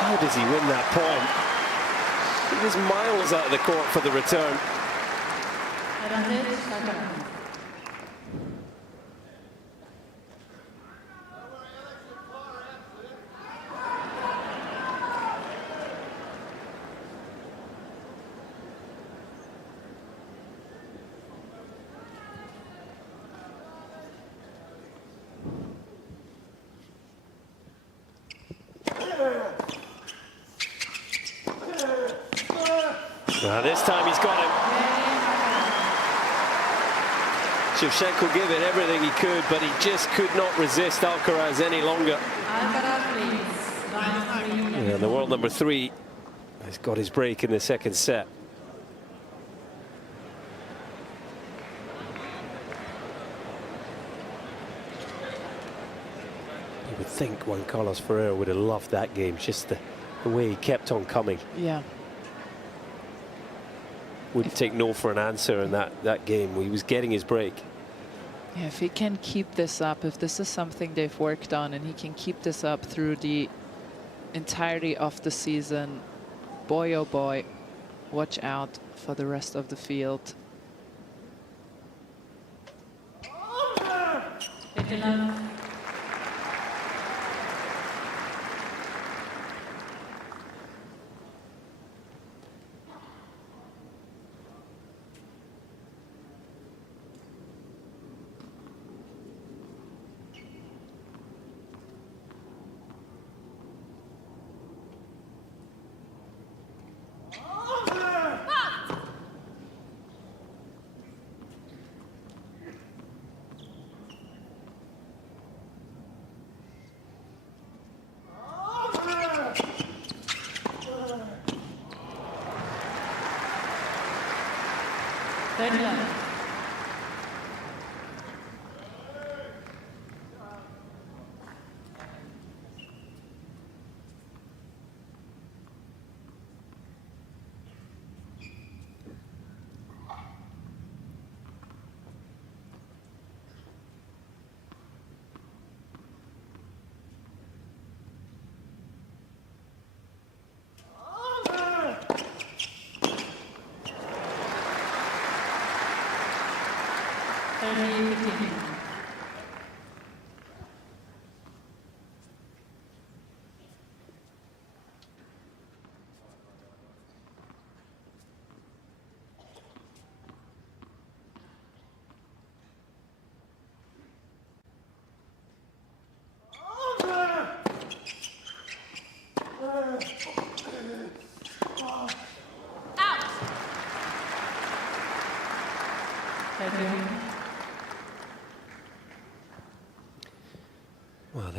How does he win that point? He was miles out of the court for the return. Well, this time he's got him. Shevchenko gave it everything he could, but he just could not resist Alcaraz any longer. Yeah, the world number 3 has got his break in the second set. You would think Juan Carlos Ferrero would have loved that game, just the way he kept on coming. Yeah. Wouldn't take no for an answer in that game. He was getting his break. Yeah, if he can keep this up, if this is something they've worked on and he can keep this up through the entirety of the season, boy oh boy, watch out for the rest of the field.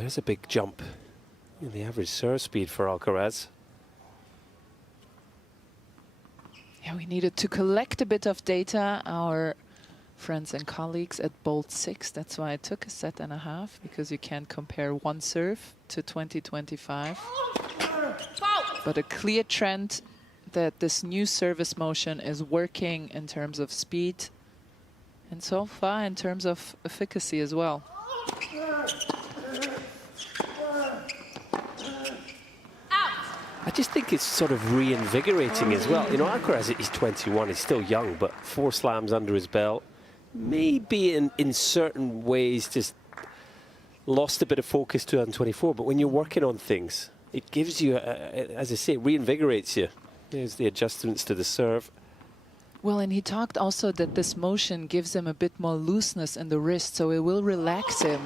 there's a big jump in the average serve speed for Alcaraz. Yeah, we needed to collect a bit of data, our friends and colleagues at Bolt 6. That's why it took a set and a half, because you can't compare one serve to 2025. But a clear trend that this new service motion is working in terms of speed and so far in terms of efficacy as well. I just think it's sort of reinvigorating as well. You know, Alcaraz, he's 21, he's still young, but 4 slams under his belt. Maybe in certain ways just lost a bit of focus 2024, but when you're working on things, it gives you, as I say, it reinvigorates you. There's the adjustments to the serve. Well, and he talked also that this motion gives him a bit more looseness in the wrist, so it will relax him.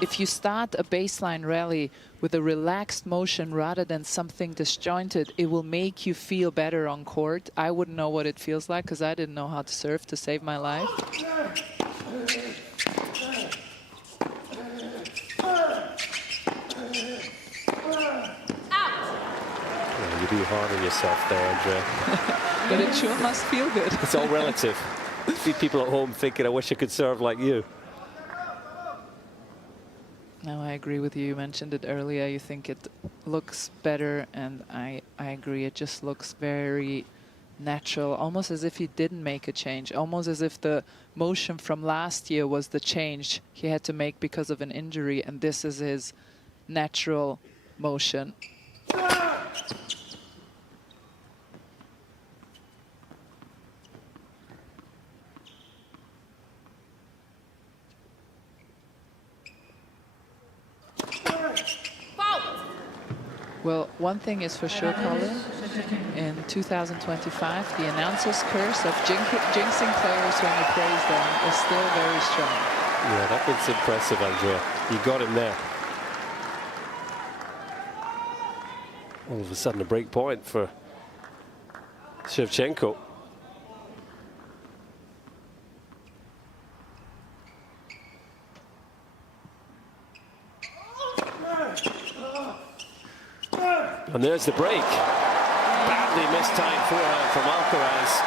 If you start a baseline rally with a relaxed motion rather than something disjointed, it will make you feel better on court. I wouldn't know what it feels like because I didn't know how to serve to save my life. Yeah, you do hard on yourself there, Andrea. But it sure must feel good. It's all relative. See people at home thinking, I wish I could serve like you. No, I agree with you. You mentioned it earlier. You think it looks better, and I agree. It just looks very natural, almost as if he didn't make a change, almost as if the motion from last year was the change he had to make because of an injury, and this is his natural motion. Well, one thing is for sure, Colin, in 2025, the announcer's curse of jinxing players when you praise them is still very strong. Yeah, that was impressive, Andrea. You got him there. All of a sudden, a break point for Shevchenko. And there's the break. Badly mistimed forehand from Alcaraz.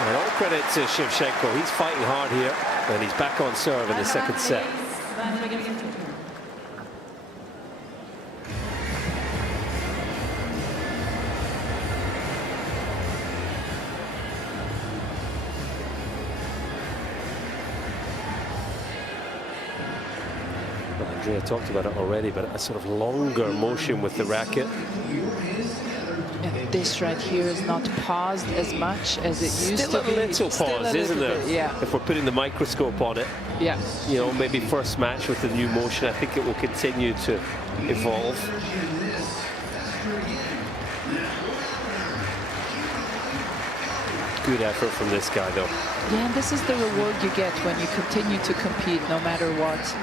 And all credit to Shevchenko. He's fighting hard here, and he's back on serve in the second set. Andrea talked about it already, but a sort of longer motion with the racket. And this right here is not paused as much as it used to be. Still a little pause, isn't there? Yeah. If we're putting the microscope on it. Yeah. You know, maybe first match with the new motion, I think it will continue to evolve. Good effort from this guy, though. Yeah, and this is the reward you get when you continue to compete, no matter what.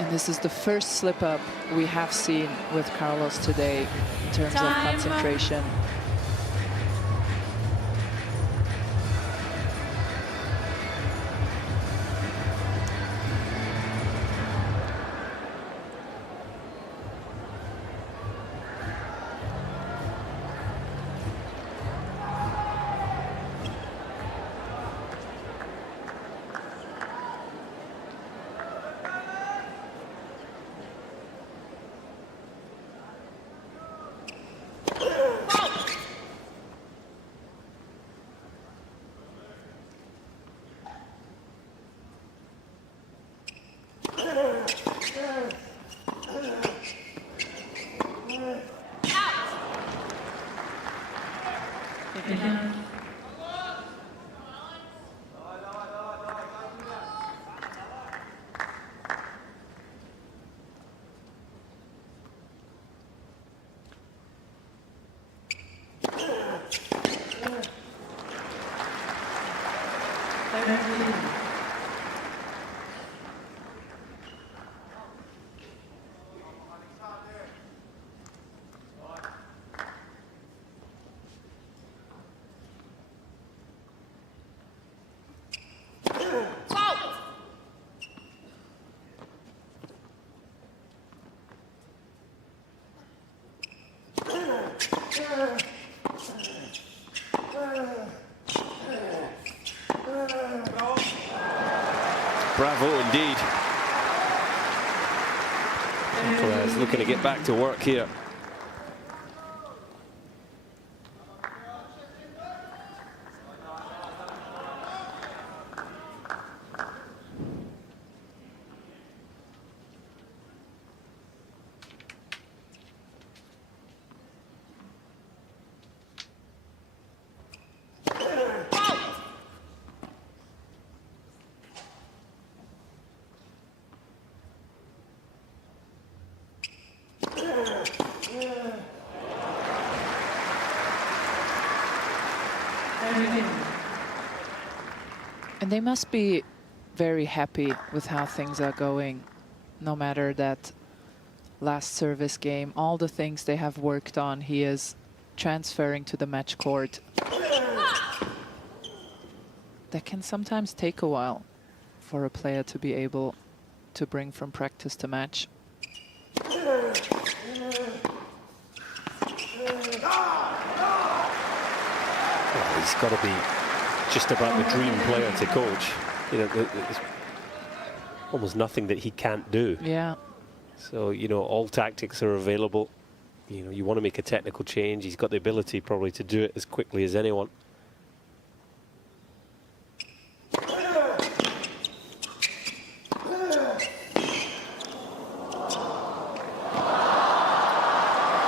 And this is the first slip-up we have seen with Carlos today in terms of concentration. Bravo indeed. Alcaraz looking to get back to work here. And they must be very happy with how things are going, no matter that last service game, all the things they have worked on, he is transferring to the match court. That can sometimes take a while for a player to be able to bring from practice to match. Well, he's got to be just about the dream player to coach. You know, there's almost nothing that he can't do. Yeah. So, you know, all tactics are available. You know, you want to make a technical change. He's got the ability probably to do it as quickly as anyone.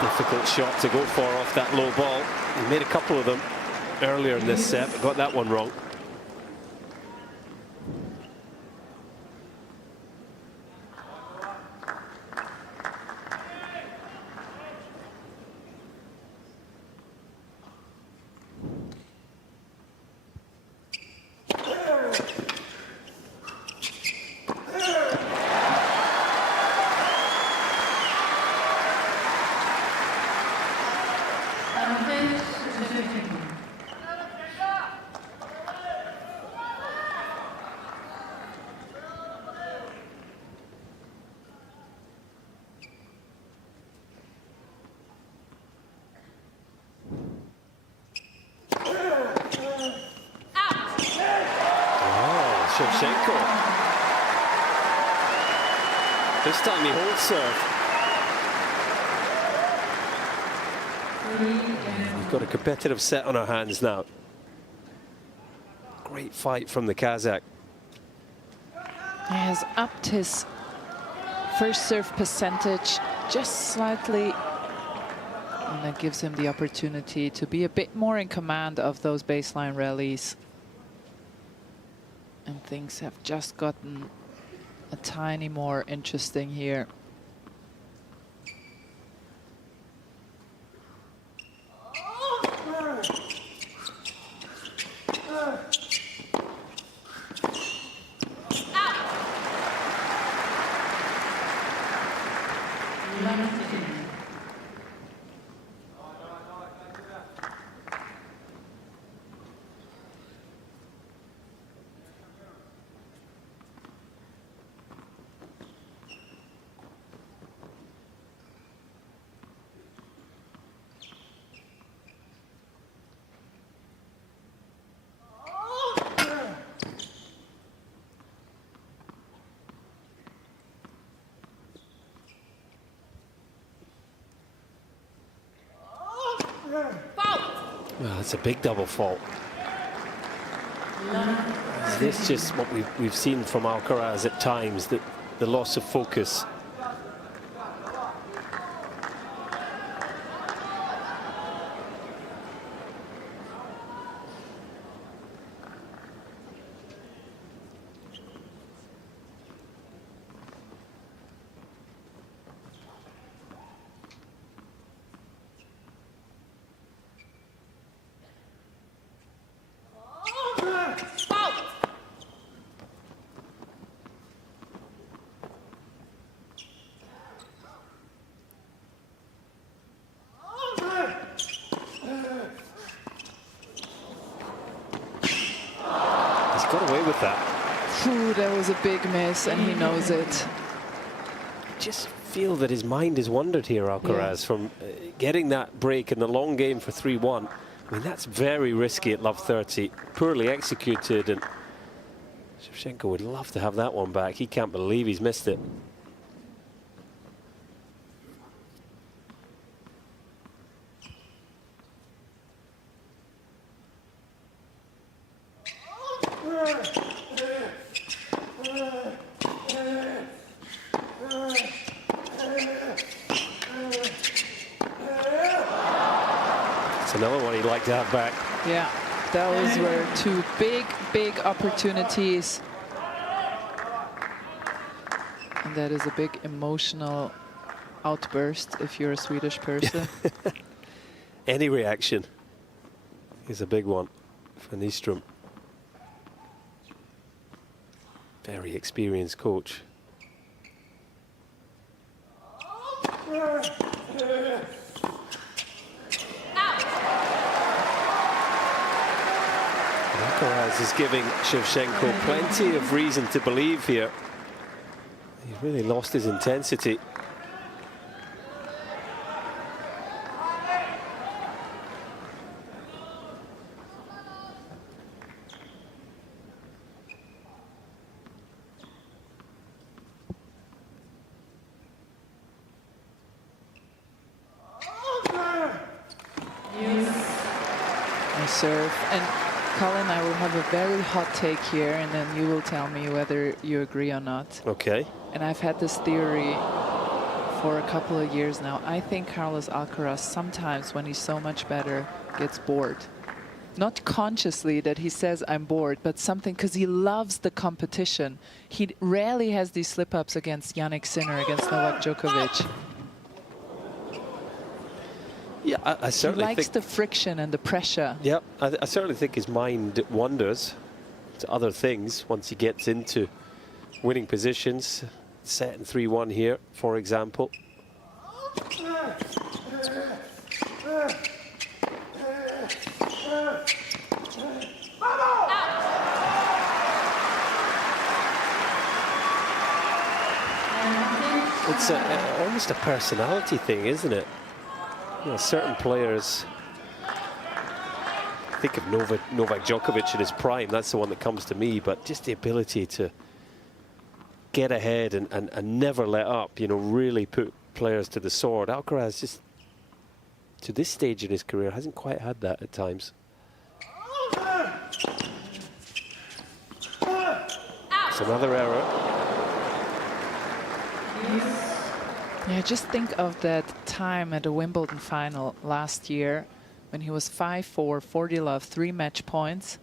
Difficult shot to go for off that low ball. He made a couple of them earlier in this set, but got that one wrong. Shevchenko. This time he holds serve. We've got a competitive set on our hands now. Great fight from the Kazakh. He has upped his first serve percentage just slightly. And that gives him the opportunity to be a bit more in command of those baseline rallies. And things have just gotten a tiny more interesting here. Well, it's a big double fault. Is this just what we've seen from Alcaraz at times, that the loss of focus? Got away with that. Phew, that was a big miss, and he knows it. Just feel that his mind has wandered here, Alcaraz, from getting that break in the long game for 3-1. I mean, that's very risky at love 30, poorly executed, and Shevchenko would love to have that one back. He can't believe he's missed it. It's another one he'd like to have back. Yeah, those were two big opportunities. And that is a big emotional outburst if you're a Swedish person. Any reaction is a big one for Nyström. Very experienced coach. Alcaraz is giving Shevchenko plenty of reason to believe here. He's really lost his intensity. Serve. And Colin, I will have a very hot take here, and then you will tell me whether you agree or not. Okay. And I've had this theory for a couple of years now. I think Carlos Alcaraz sometimes, when he's so much better, gets bored. Not consciously that he says I'm bored, but something because he loves the competition. He rarely has these slip-ups against Jannik Sinner, against Novak Djokovic. Yeah, I certainly he likes think the friction and the pressure. Yeah, I certainly think his mind wanders to other things once he gets into winning positions. Set in 3-1 here, for example. It's almost a personality thing, isn't it? You know, certain players, think of Novak Djokovic in his prime, that's the one that comes to me, but just the ability to get ahead and never let up, you know, really put players to the sword. Alcaraz just, to this stage in his career, hasn't quite had that at times. It's another error. Yeah, just think of that time at the Wimbledon final last year when he was 5-4, 40-love, 3 match points,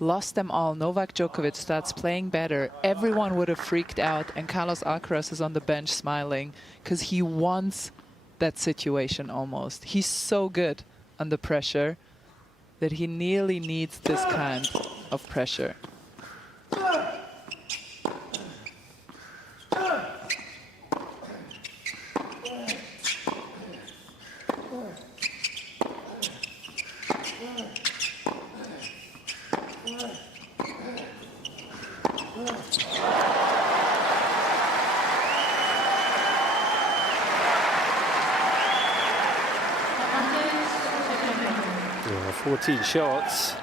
lost them all. Novak Djokovic starts playing better. Everyone would have freaked out, and Carlos Alcaraz is on the bench smiling because he wants that situation almost. He's so good under pressure that he nearly needs this kind of pressure. Yeah, 14 shots.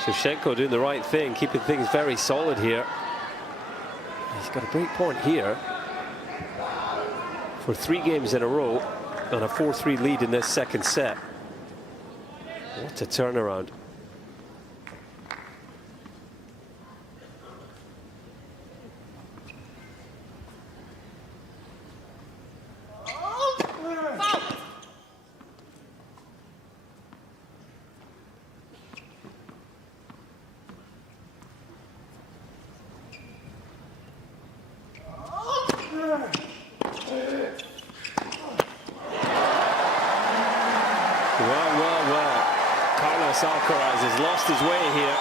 Shevchenko doing the right thing, keeping things very solid here. He's got a break point here for 3 games in a row and a 4-3 lead in this second set. What a turnaround. Alcaraz has lost his way here,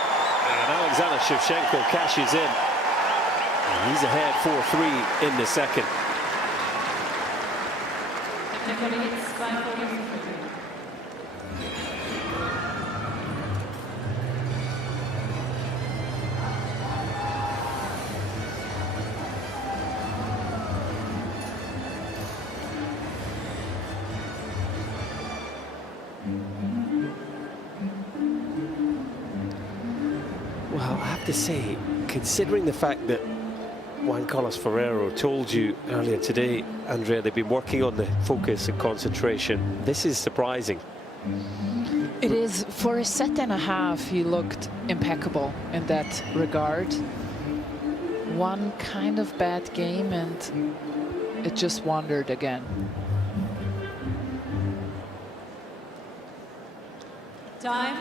and Alexander Shevchenko cashes in. And he's ahead 4-3 in the second. Well, I have to say, considering the fact that Juan Carlos Ferrero told you earlier today, Andrea, they've been working on the focus and concentration, this is surprising. It is. For a set and a half, he looked impeccable in that regard. One kind of bad game and it just wandered again. Time.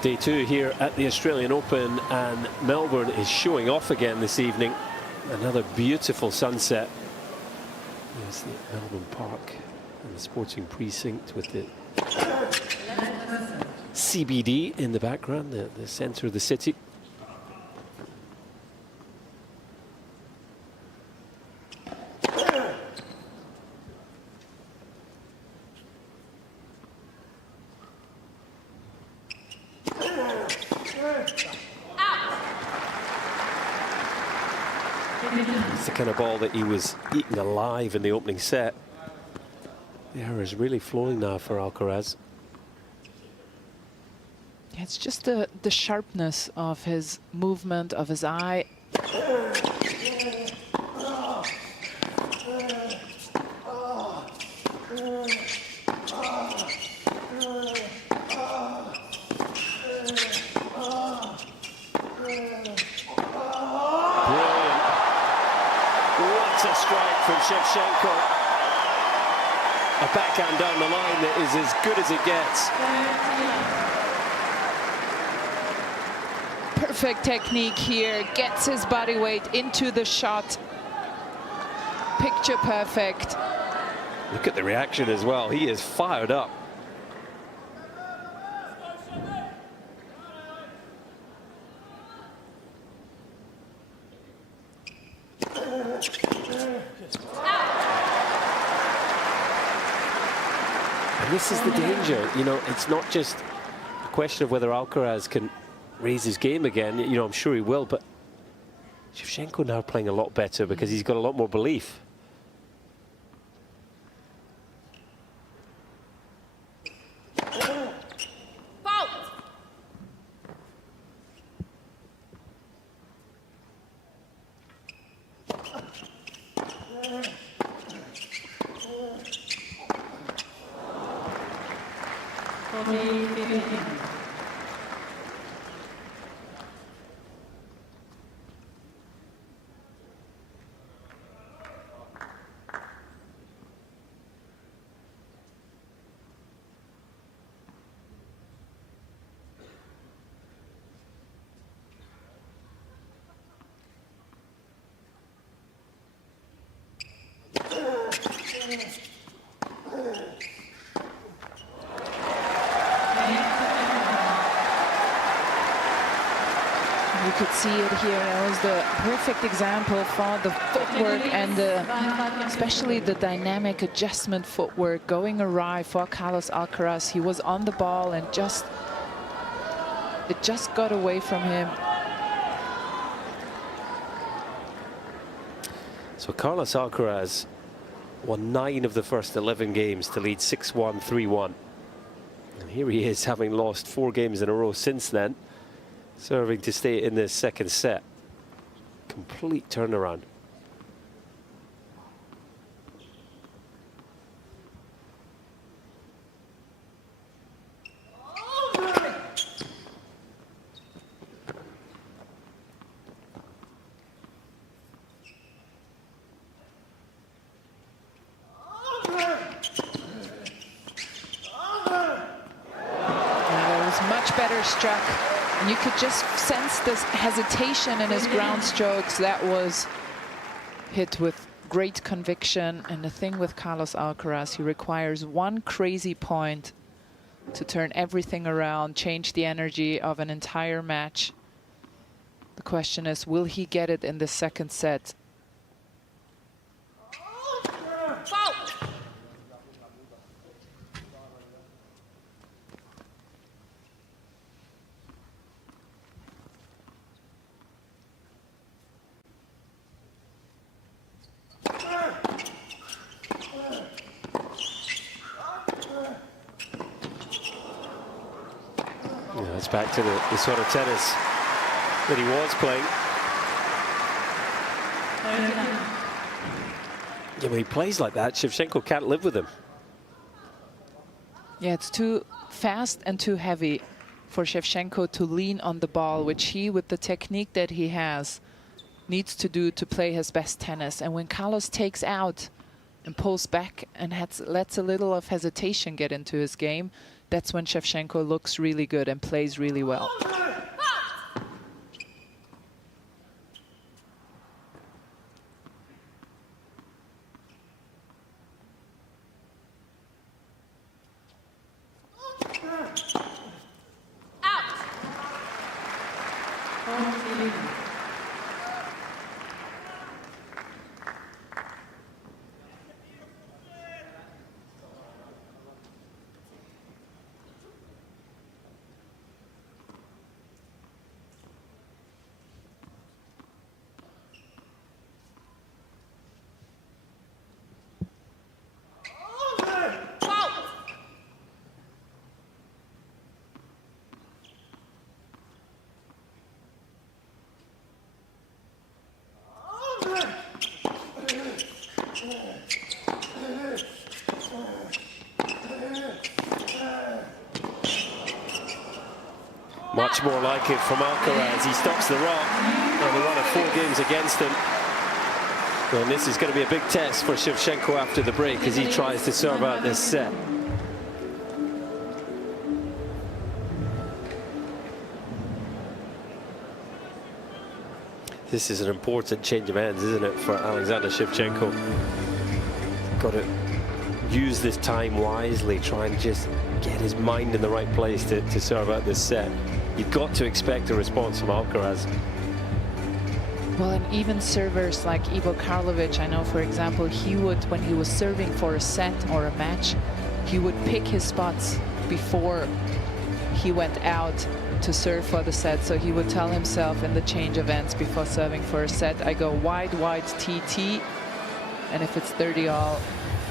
Day 2 here at the Australian Open, and Melbourne is showing off again this evening. Another beautiful sunset. There's the Melbourne Park and the sporting precinct with the CBD in the background, the centre of the city. It's the kind of ball that he was eating alive in the opening set. The air is really flowing now for Alcaraz. Yeah, it's just the sharpness of his movement, of his eye. From Shevchenko, a backhand down the line that is as good as it gets. Perfect technique here, gets his body weight into the shot. Picture perfect. Look at the reaction as well. He is fired up. And this is the danger, you know, it's not just a question of whether Alcaraz can raise his game again, you know, I'm sure he will, but Shevchenko now playing a lot better because he's got a lot more belief. You could see it here. That was the perfect example for the footwork and especially the dynamic adjustment footwork going awry for Carlos Alcaraz. He was on the ball and it just got away from him. So Carlos Alcaraz won 9 of the first 11 games to lead 6-1, 3-1. And here he is, having lost 4 games in a row since then, serving to stay in this second set. Complete turnaround. Struck. And you could just sense this hesitation in his ground strokes. That was hit with great conviction. And the thing with Carlos Alcaraz, he requires one crazy point to turn everything around, change the energy of an entire match. The question is, will he get it in the second set? Yeah, it's back to the sort of tennis that he was playing. Yeah, when he plays like that, Shevchenko can't live with him. Yeah, it's too fast and too heavy for Shevchenko to lean on the ball, which he, with the technique that he has, needs to do to play his best tennis. And when Carlos takes out and pulls back and lets a little of hesitation get into his game, that's when Shevchenko looks really good and plays really well. Much more like it from Alcaraz. He stops the rock, and he won 4 games against him. And this is going to be a big test for Shevchenko after the break as he tries to serve out this set. This is an important change of hands, isn't it, for Alexander Shevchenko? Got to use this time wisely, try and just get his mind in the right place to serve out this set. You've got to expect a response from Alcaraz. Well, and even servers like Ivo Karlovic, I know, for example, he would, when he was serving for a set or a match, he would pick his spots before he went out to serve for the set. So he would tell himself in the change of ends before serving for a set, I go wide, TT, and if it's 30-all,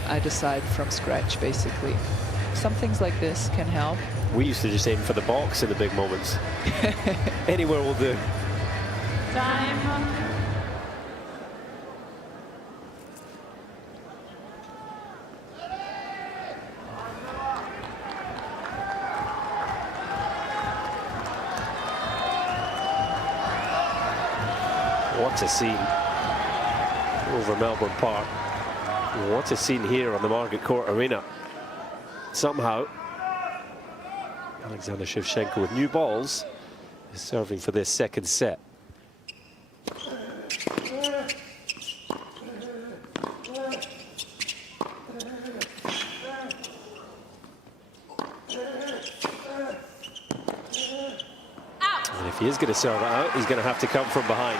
I decide from scratch, basically. Some things like this can help. We used to just aim for the box in the big moments. Anywhere will do. Time. What a scene over Melbourne Park. What a scene here on the Margaret Court Arena. Somehow, Alexander Shevchenko with new balls is serving for this second set. And if he is going to serve it out, he's going to have to come from behind.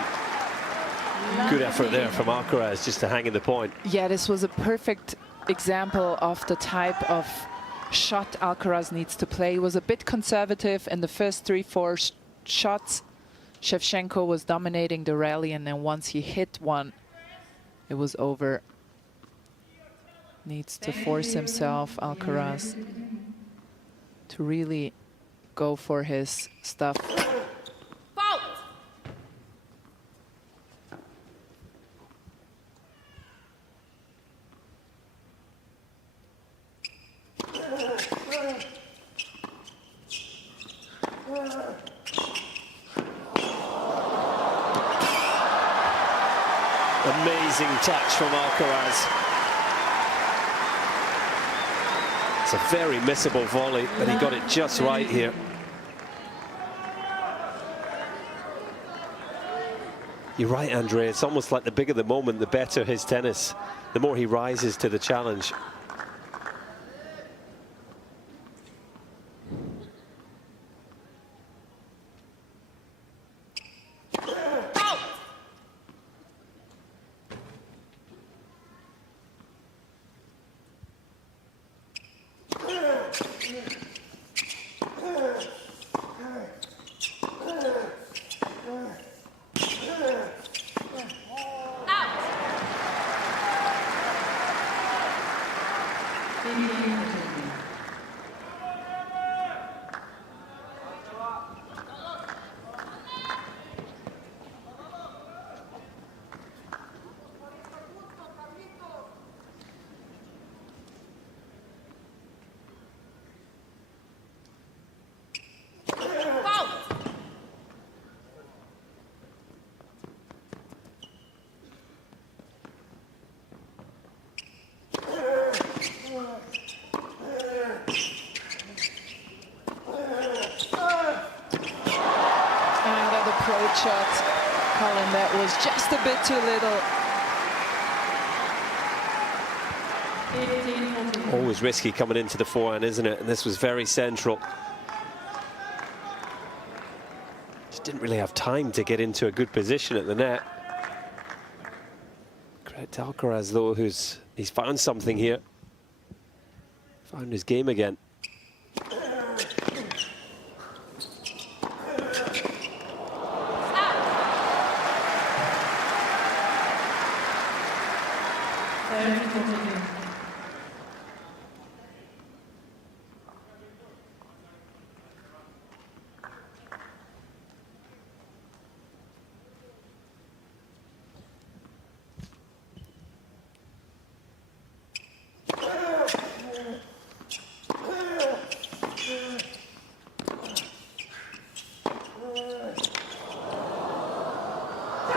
Good effort there from Alcaraz just to hang in the point. Yeah, this was a perfect example of the type of shot Alcaraz needs to play. He was a bit conservative in the first 3-4 shots. Shevchenko was dominating the rally, and then once he hit one, it was over. Needs to force himself, Alcaraz, to really go for his stuff. Amazing touch from Alcaraz. It's a very missable volley, but he got it just right here. You're right, Andre. It's almost like the bigger the moment, the better his tennis, the more he rises to the challenge. shot, Colin. That was just a bit too little. Always risky coming into the forehand, isn't it? And this was very central. Just didn't really have time to get into a good position at the net. Credit to Alcaraz, though, he's found something here. Found his game again.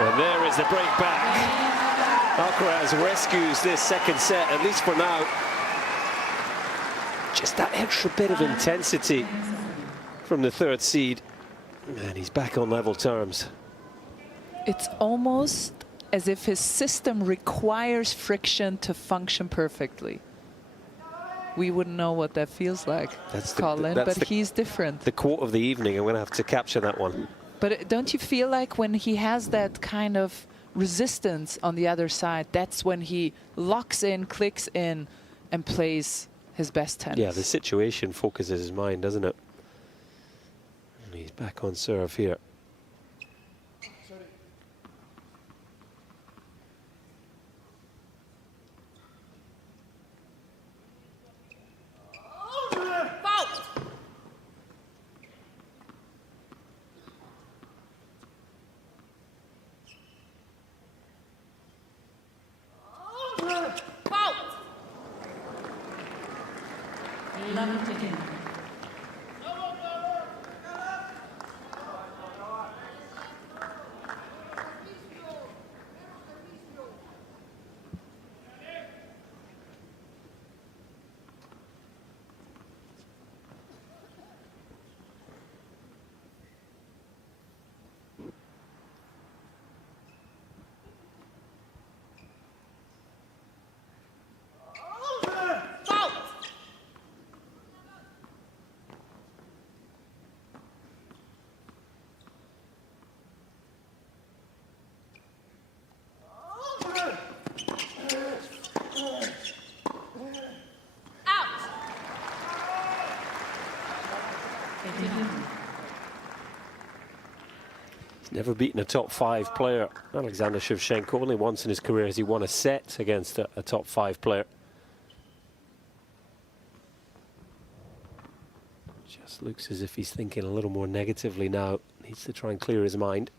And there is the break back. Alcaraz rescues this second set, at least for now. Just that extra bit of intensity from the third seed. And he's back on level terms. It's almost as if his system requires friction to function perfectly. We wouldn't know what that feels like, Colin, but he's different. The quote of the evening, I'm going to have to capture that one. But don't you feel like when he has that kind of resistance on the other side, that's when he locks in, clicks in, and plays his best tennis? Yeah, the situation focuses his mind, doesn't it? And he's back on serve here. He's never beaten a top 5 player. Alexander Shevchenko, only once in his career has he won a set against a top 5 player. Just looks as if he's thinking a little more negatively now. Needs to try and clear his mind.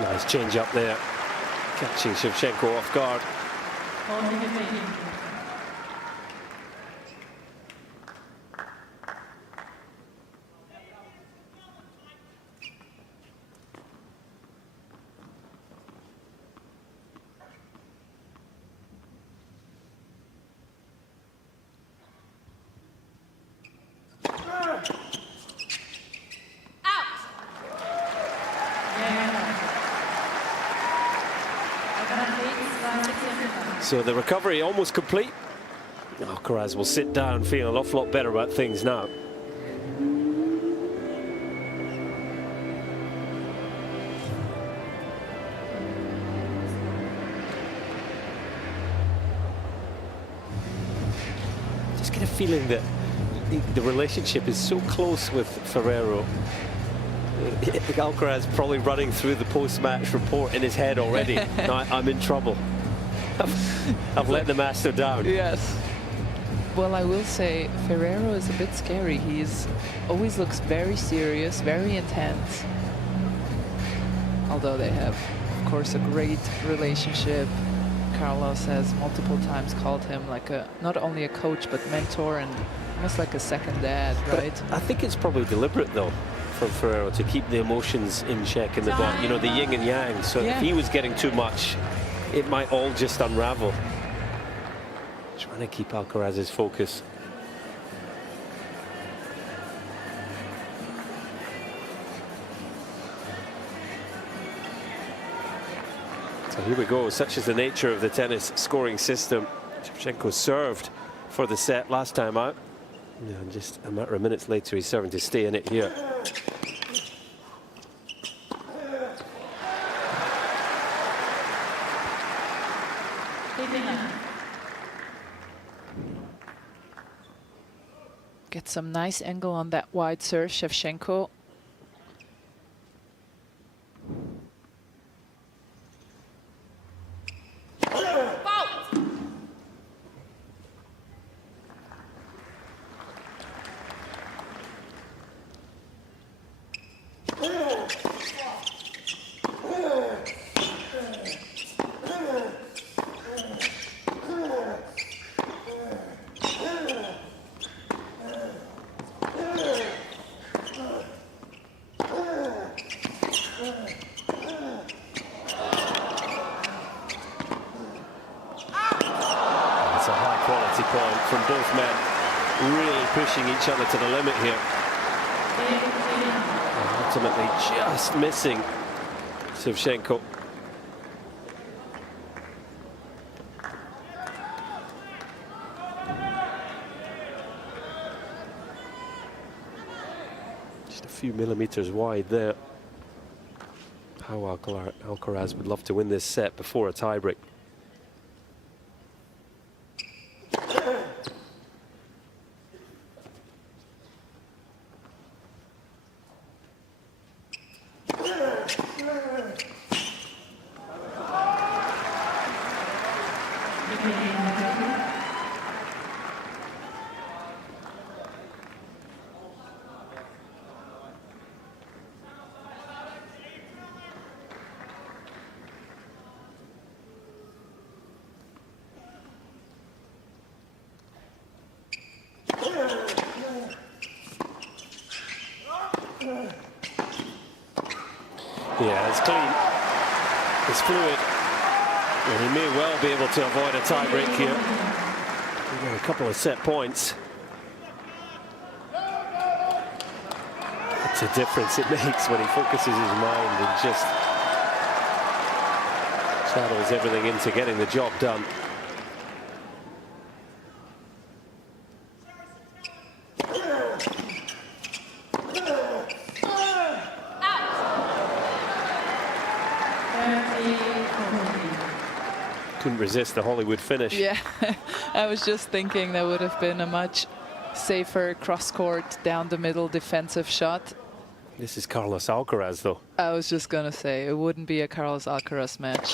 Nice change up there, catching Shevchenko off guard. So the recovery almost complete. Alcaraz will sit down feeling an awful lot better about things now. Just get a feeling that the relationship is so close with Ferrero. Alcaraz probably running through the post-match report in his head already. No, I'm in trouble. I've let the master down. Yes. Well, I will say Ferrero is a bit scary. He's always looks very serious, very intense. Although they have, of course, a great relationship. Carlos has multiple times called him like not only a coach but mentor and almost like a second dad, right? But I think it's probably deliberate though from Ferrero to keep the emotions in check in the ball. You know, the yin and yang. So if he was getting too much, it might all just unravel. Trying to keep Alcaraz's focus. So here we go. Such is the nature of the tennis scoring system. Shevchenko served for the set last time out. Yeah, and just a matter of minutes later, he's serving to stay in it here. Get some nice angle on that wide serve, Shevchenko. Point from both men, really pushing each other to the limit here. And ultimately just missing Shevchenko. Just a few millimeters wide there. How Alcaraz would love to win this set before a tiebreak. Yeah, it's clean. It's fluid. And he may well be able to avoid a tie-break here. We've got a couple of set points. It's a difference it makes when he focuses his mind and just channels everything into getting the job done. Couldn't resist the Hollywood finish. Yeah, I was just thinking that would have been a much safer cross-court, down the middle defensive shot. This is Carlos Alcaraz, though. I was just going to say, it wouldn't be a Carlos Alcaraz match.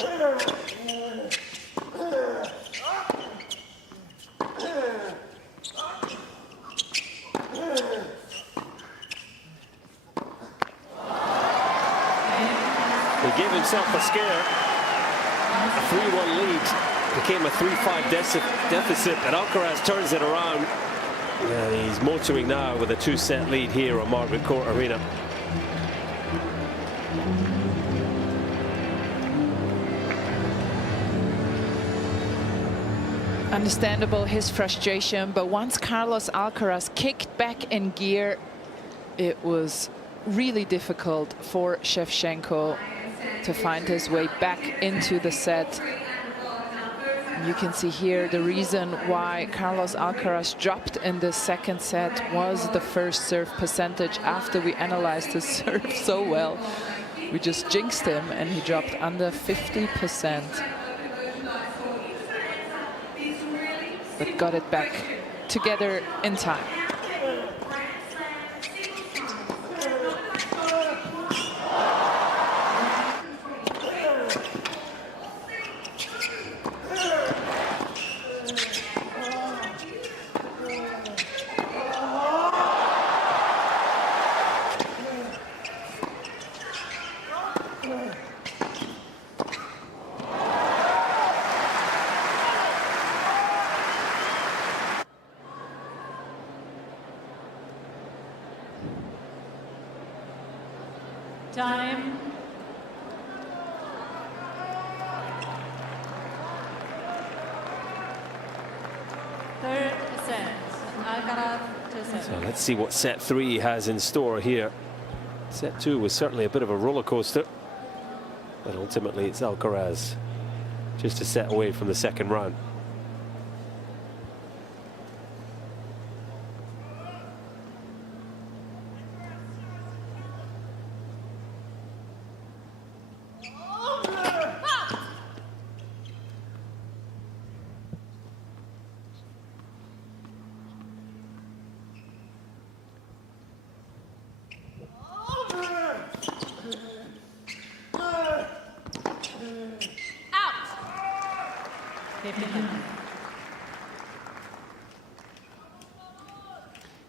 He gave himself a scare. A 3-1 lead became a 3-5 deficit, and Alcaraz turns it around. And he's motoring now with a 2-set lead here on Margaret Court Arena. Understandable his frustration, but once Carlos Alcaraz kicked back in gear, it was really difficult for Shevchenko to find his way back into the set. You can see here the reason why Carlos Alcaraz dropped in the second set was the first serve percentage. After we analyzed his serve so well, we just jinxed him and he dropped under 50%. But got it back together in time. Time. Third set. Alcaraz to set. So let's see what set 3 has in store here. Set 2 was certainly a bit of a roller coaster, but ultimately it's Alcaraz just a set away from the second round.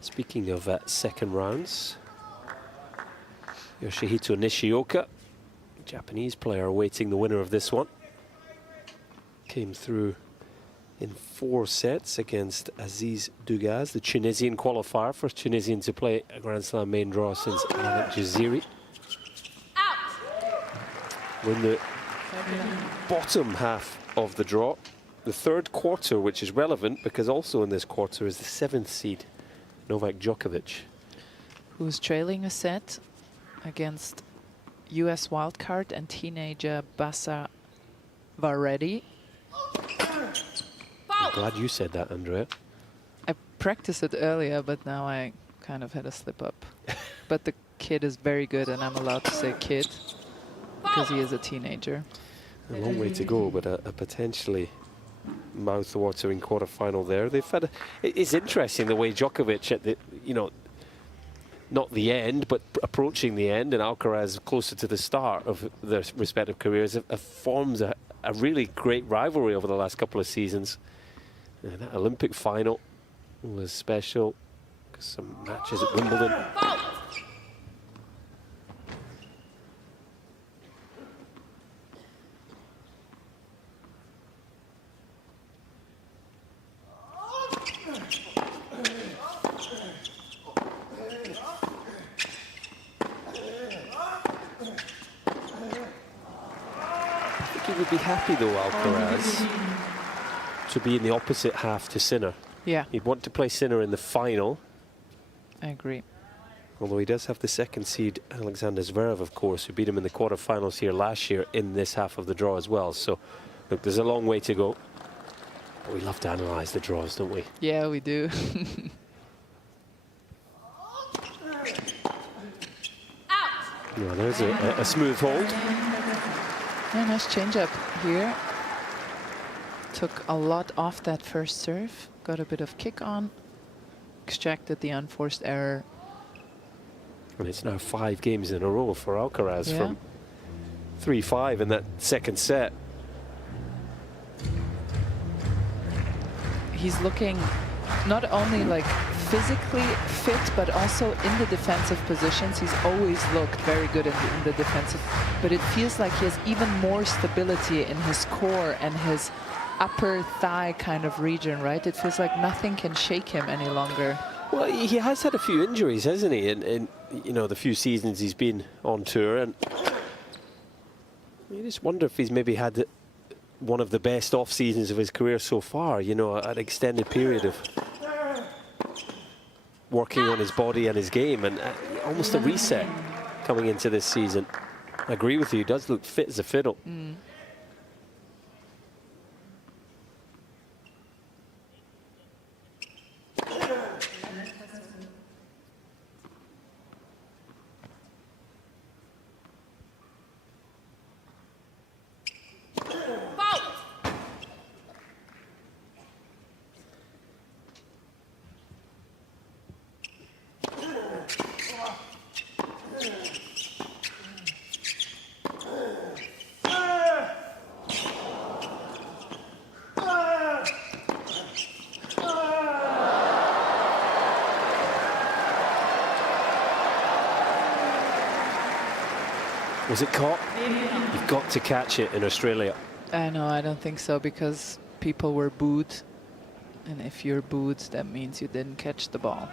Speaking of second rounds, Yoshihito Nishioka, Japanese player awaiting the winner of this one, came through in 4 sets against Aziz Dugaz, the Tunisian qualifier, first Tunisian to play a Grand Slam main draw since Malik Jaziri. We're in the bottom half of the draw, the third quarter, which is relevant because also in this quarter is the 7th seed, Novak Djokovic, who's trailing a set against US wildcard and teenager Bassa Varedi. I'm glad you said that, Andrea. I practiced it earlier, but now I kind of had a slip up. But the kid is very good, and I'm allowed to say kid because he is a teenager. A long way to go, but a potentially mouth-watering quarter-final there. They've had it's interesting the way Djokovic at the, not the end, but approaching the end, and Alcaraz closer to the start of their respective careers, forms a really great rivalry over the last couple of seasons. And that Olympic final was special. Some matches at Wimbledon. He would be happy though, Alcaraz, to be in the opposite half to Sinner. Yeah. He'd want to play Sinner in the final. I agree. Although he does have the second seed, Alexander Zverev, of course, who beat him in the quarterfinals here last year in this half of the draw as well. So, look, there's a long way to go. But we love to analyse the draws, don't we? Yeah, we do. Yeah, there's a smooth hold. Yeah, nice change up here. Took a lot off that first serve. Got a bit of kick on. Extracted the unforced error. And it's now 5 games in a row for Alcaraz, Yeah. from 3-5 in that second set. He's looking not only like physically fit, but also in the defensive positions. He's always looked very good in the defensive, but it feels like he has even more stability in his core and his upper thigh kind of region, right? It feels like nothing can shake him any longer. Well, he has had a few injuries, hasn't he? In the few seasons he's been on tour, and you just wonder if he's maybe had one of the best off seasons of his career so far. An extended period of working on his body and his game, and almost a reset coming into this season. I agree with you. He does look fit as a fiddle. Was it caught? You've got to catch it in Australia. I know, I don't think so, because people were booed. And if you're booed, that means you didn't catch the ball.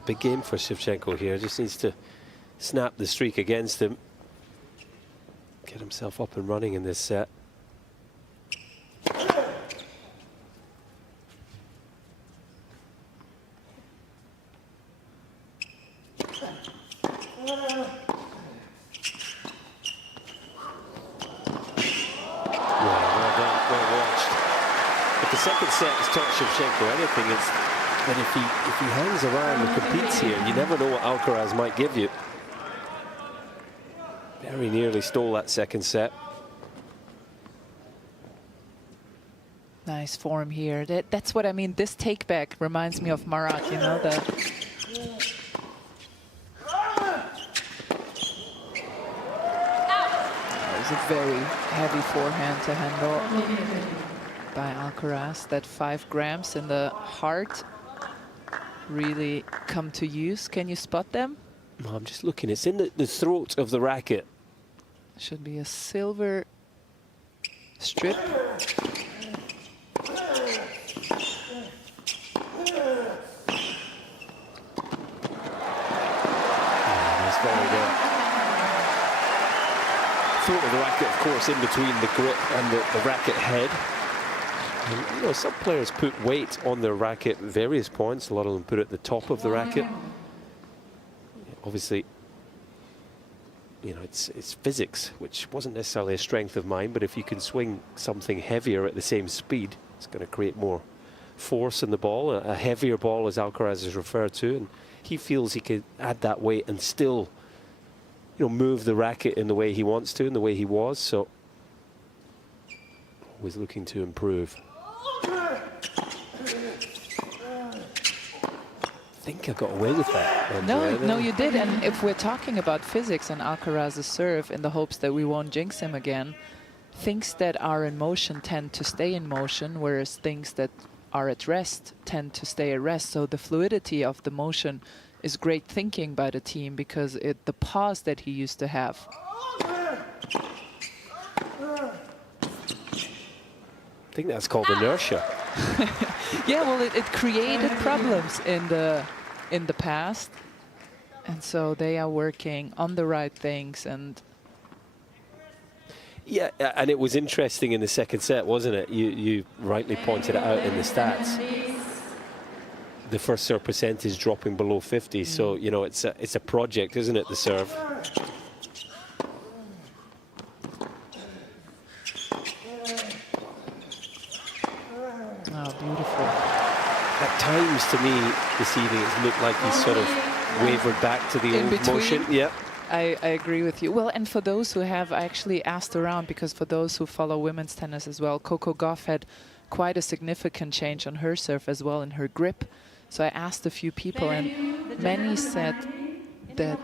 a big game for Shevchenko here. Just needs to snap the streak against him. Get himself up and running in this set. The second set has taught Shevchenko anything, it's that if he hangs around and competes here, you never know what Alcaraz might give you. Very nearly stole that second set. Nice form here. That's what I mean. This take back reminds me of Margaret, you know, the that was a very heavy forehand to handle by Alcaraz. That 5 grams in the heart really come to use. Can you spot them? No, I'm just looking. It's in the throat of the racket. Should be a silver strip. Throat of the racket, of course, in between the grip and the racket head. And, you know, some players put weight on their racket at various points. A lot of them put it at the top of the racket. Obviously, you know, it's physics, which wasn't necessarily a strength of mine, but if you can swing something heavier at the same speed, it's going to create more force in the ball, a heavier ball, as Alcaraz is referred to, and he feels he could add that weight and still, you know, move the racket in the way he wants to, in the way he was. So always looking to improve. I think I got away with that. No, you did. And if we're talking about physics and Alcaraz's serve, in the hopes that we won't jinx him again, things that are in motion tend to stay in motion, whereas things that are at rest tend to stay at rest. So the fluidity of the motion is great thinking by the team, because the pause that he used to have. I think that's called inertia. Yeah, well, it created problems in the past, and so they are working on the right things. And yeah, and it was interesting in the second set, wasn't it? You rightly pointed it out in the stats. The first serve percentage dropping below 50, so you know it's a project, isn't it? The serve. Oh, beautiful. At times, to me, this evening, it's looked like he's sort of wavered back to the old motion. Yeah. I agree with you. Well, and for those who have actually asked around, because for those who follow women's tennis as well, Coco Gauff had quite a significant change on her serve as well, in her grip. So I asked a few people, and many said that...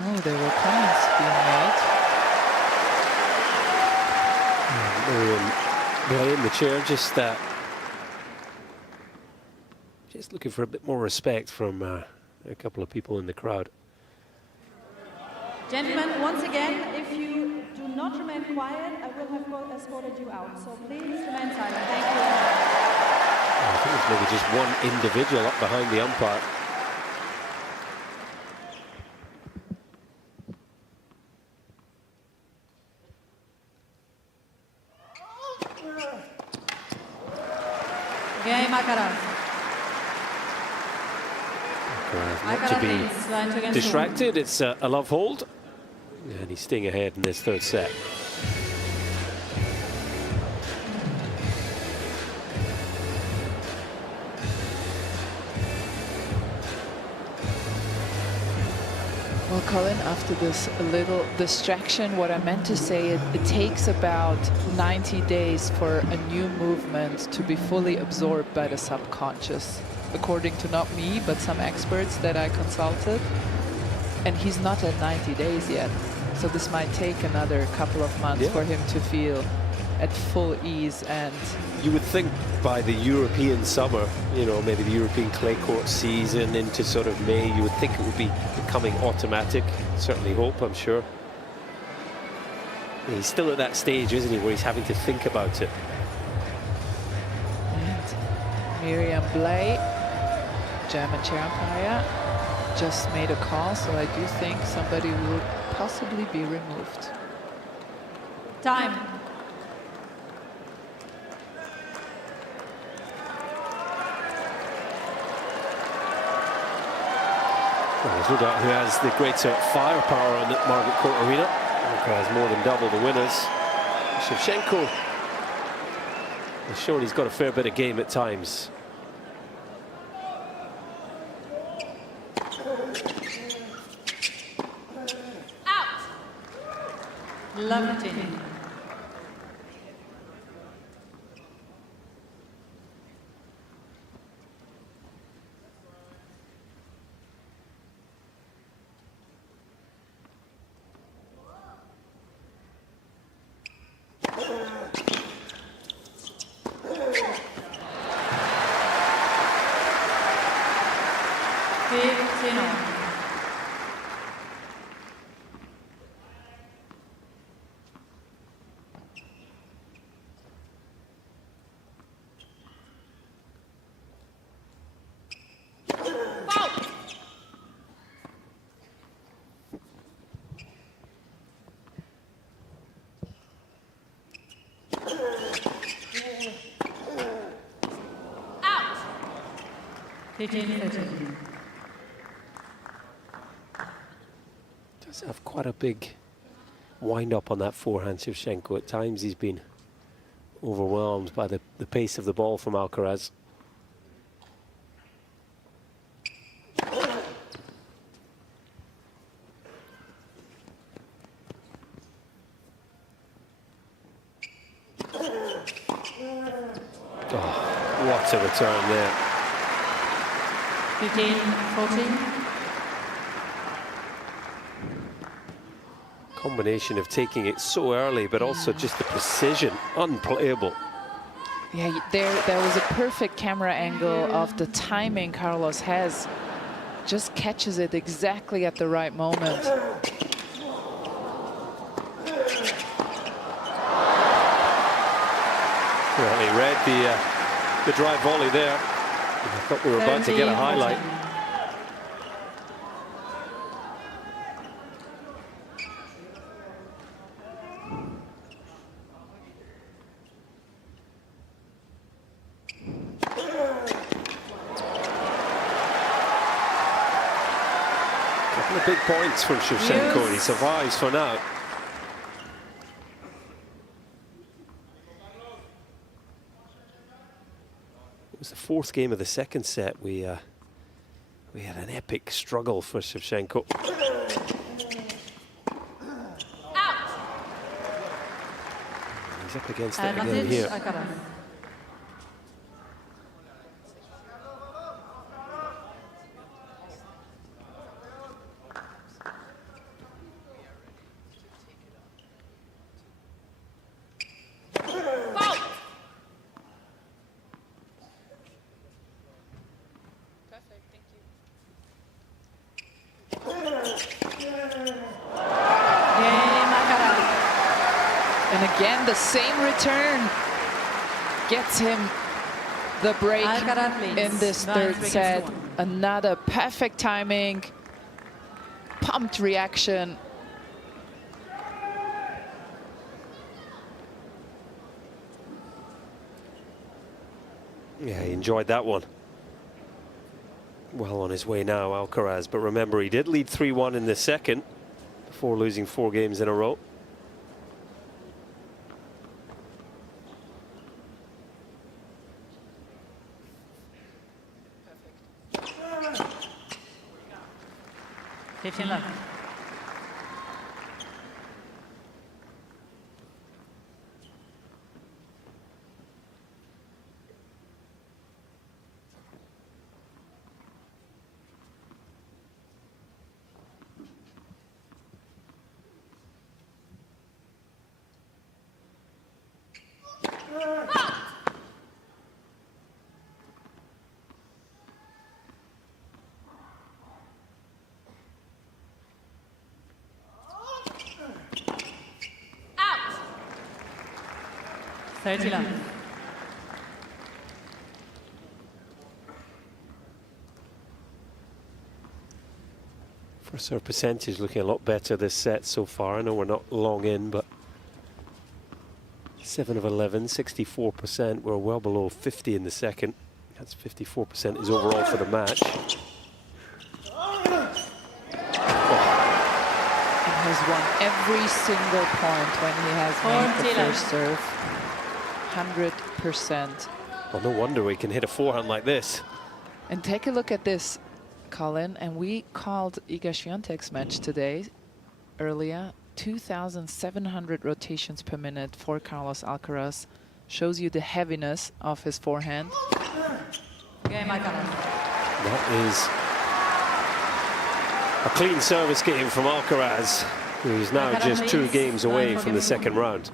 Oh, there were comments being made. In the chair, just looking for a bit more respect from a couple of people in the crowd. Gentlemen, once again, if you do not remain quiet, I will have escorted you out. So please remain silent. Thank you. I think it's maybe just one individual up behind the umpire. Game Alcaraz. Not to be distracted. It's a love hold, and he's staying ahead in this third set. Well, Colin, after this little distraction, what I meant to say, it takes about 90 days for a new movement to be fully absorbed by the subconscious, according to not me, but some experts that I consulted. And he's not at 90 days yet. So this might take another couple of months for him to feel at full ease. And you would think by the European summer, you know, maybe the European clay court season into sort of May, you would think it would be becoming automatic. Certainly hope, I'm sure. He's still at that stage, isn't he, where he's having to think about it. And Miriam Blay German chair umpire just made a call, so I do think somebody will possibly be removed. Time. Well, there's no doubt who has the greater firepower on the Margaret Court Arena. Alcaraz has more than double the winners. Shevchenko has shown he's got a fair bit of game at times. Out. 11. Out. 15. Does have quite a big wind up on that forehand, Shevchenko. At times he's been overwhelmed by the pace of the ball from Alcaraz. Oh, what a return there. 15-14. Combination of taking it so early, but also just the precision, unplayable. Yeah, there was a perfect camera angle of the timing Carlos has. Just catches it exactly at the right moment. Well, he read the drive volley there. I thought we were about to get a highlight. Couple of big points from Shevchenko, and he survives for now. It was the fourth game of the second set. We had an epic struggle for Shevchenko. Out. He's up against it again here. And again, the same return gets him the break in this third set. Another perfect timing, pumped reaction. Yeah, he enjoyed that one. Well on his way now, Alcaraz. But remember, he did lead 3-1 in the second before losing 4 games in a row. Perfect. 15 left. Out. 30 left. First serve percentage looking a lot better this set so far. I know we're not long in, but 7 of 11, 64%. We're well below 50 in the second. That's 54% is overall for the match. He has won every single point when he has made the first serve. 100%. Well, no wonder we can hit a forehand like this. And take a look at this, Colin. And we called Iga Świątek's match today, earlier. 2,700 rotations per minute for Carlos Alcaraz. Shows you the heaviness of his forehand. That is a clean service game from Alcaraz, who is now just 2 games away from the second round.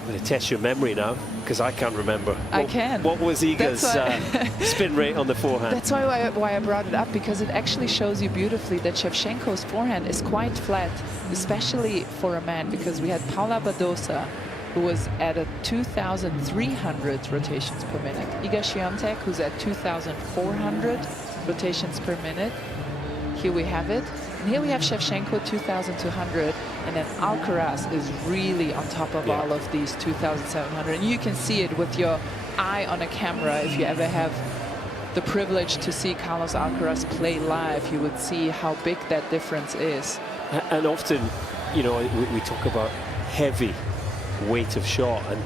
I'm going to test your memory now, because I can't remember. I can. What was Iga's spin rate on the forehand? That's why I brought it up, because it actually shows you beautifully that Shevchenko's forehand is quite flat, especially for a man, because we had Paula Badosa, who was at a 2,300 rotations per minute. Iga Świątek, who's at 2,400 rotations per minute. Here we have it. And here we have Shevchenko, 2,200. And then Alcaraz is really on top of all of these 2,700. And you can see it with your eye on a camera. If you ever have the privilege to see Carlos Alcaraz play live, you would see how big that difference is. And often, you know, we talk about heavy weight of shot, and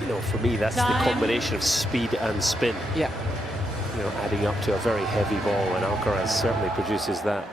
you know, for me that's the combination of speed and spin, yeah, you know, adding up to a very heavy ball, and Alcaraz certainly produces that.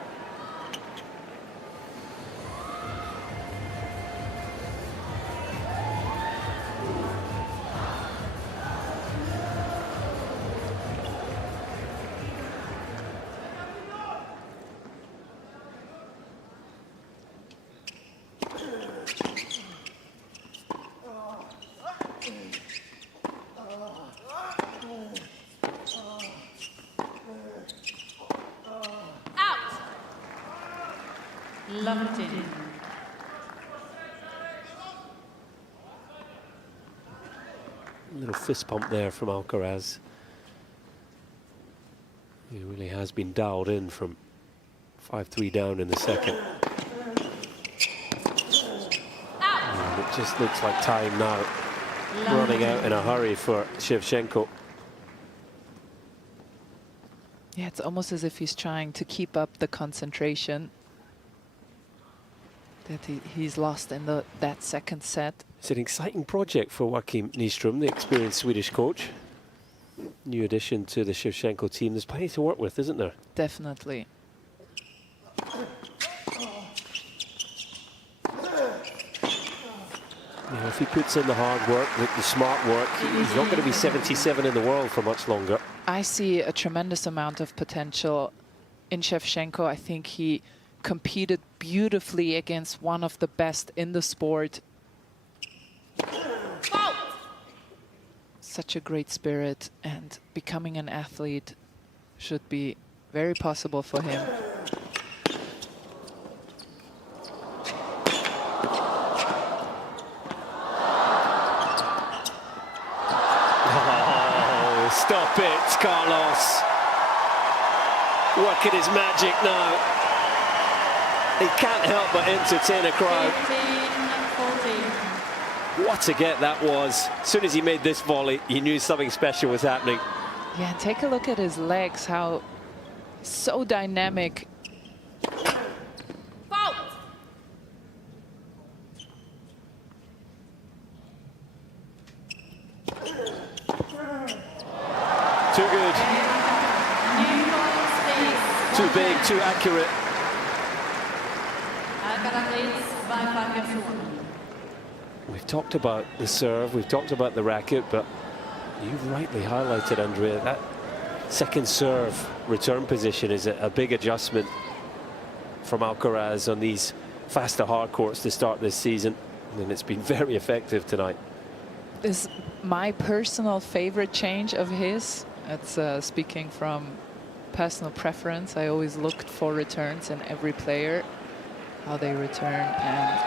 Little fist pump there from Alcaraz. He really has been dialed in from 5-3 down in the second. And it just looks like time now running out in a hurry for Shevchenko. Yeah, it's almost as if he's trying to keep up the concentration that he's lost in that second set. It's an exciting project for Joachim Nyström, the experienced Swedish coach. New addition to the Shevchenko team. There's plenty to work with, isn't there? Definitely. You know, if he puts in the hard work, the smart work, he's not going to be 77 in the world for much longer. I see a tremendous amount of potential in Shevchenko. I think he competed beautifully against one of the best in the sport. Such a great spirit, and becoming an athlete should be very possible for him. Oh, stop it, Carlos. Working his magic now. He can't help but entertain a crowd. 15-14. What a get that was. As soon as he made this volley, he knew something special was happening. Yeah, take a look at his legs, how so dynamic. Fault. Too good. Too big, too accurate. We've talked about the serve, we've talked about the racket, but you've rightly highlighted, Andrea, that second serve return position is a big adjustment from Alcaraz on these faster hard courts to start this season, and it's been very effective tonight. This is my personal favorite change of his. It's speaking from personal preference. I always looked for returns in every player, how they return, and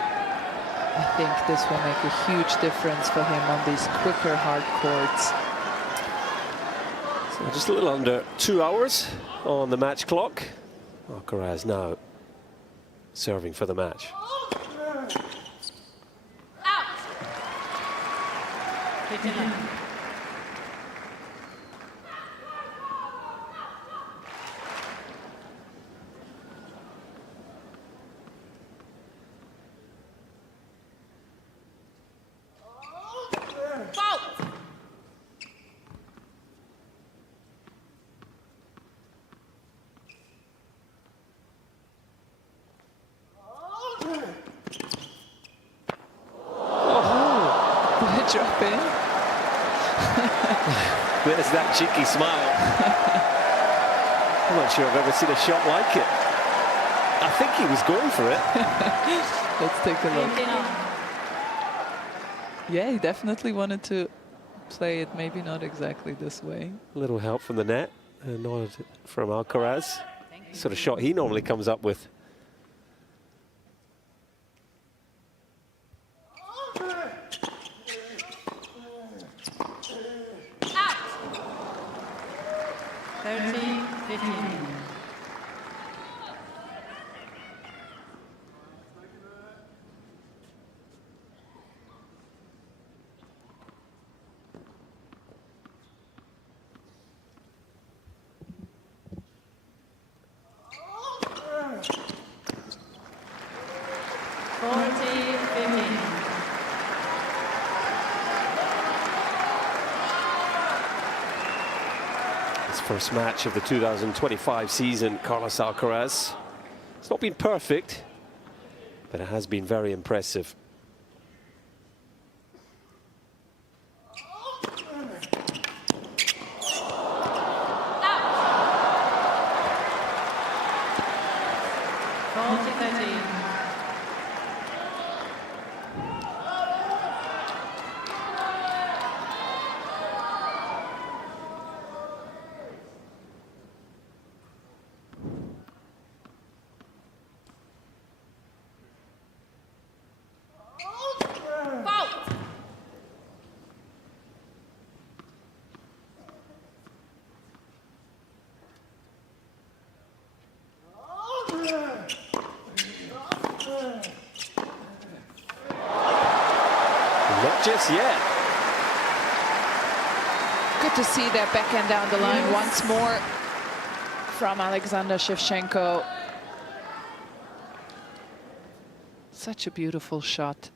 I think this will make a huge difference for him on these quicker hard courts. So just a little under 2 hours on the match clock. Alcaraz now serving for the match. Out. 59. Drop in. There's that cheeky smile. I'm not sure I've ever seen a shot like it. I think he was going for it. Let's take a look. Yeah, he definitely wanted to play it, maybe not exactly this way. A little help from the net, a nod from Alcaraz. Sort of shot he normally comes up with. First match of the 2025 season, Carlos Alcaraz. It's not been perfect, but it has been very impressive. Just yet. Good to see that backhand down the line once more from Alexander Shevchenko. Such a beautiful shot.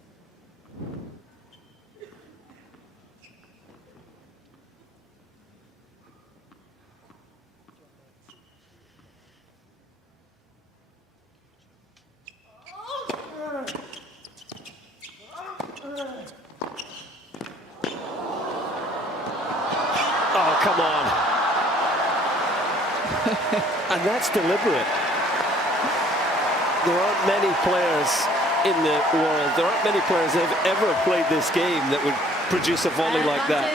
Come on. And that's deliberate. There aren't many players in the world, there aren't many players that have ever played this game that would produce a volley like that.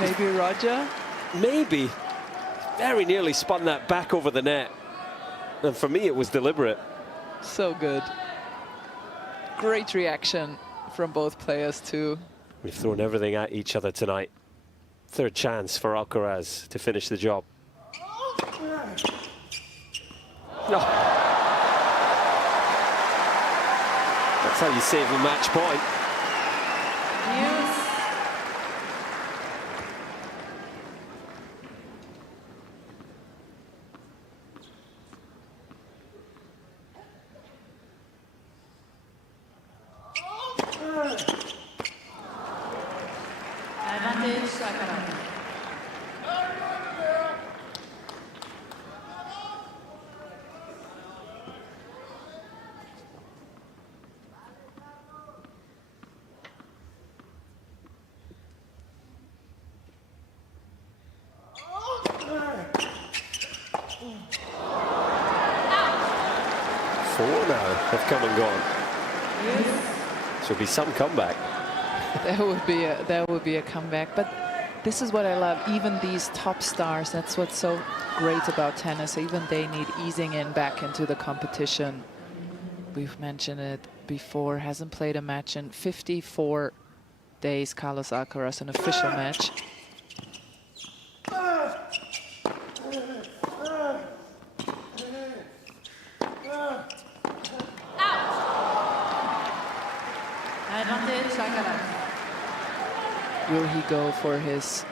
Maybe Roger? Maybe. Very nearly spun that back over the net. And for me, it was deliberate. So good. Great reaction from both players too. We've thrown everything at each other tonight. Third chance for Alcaraz to finish the job. No. That's how you save a match point. Yes. Four now have come and gone. Should be some comeback. There would be a comeback, but this is what I love. Even these top stars, that's what's so great about tennis. Even they need easing in back into the competition. We've mentioned it before. Hasn't played a match in 54 days. Carlos Alcaraz, an official match. Will he go for his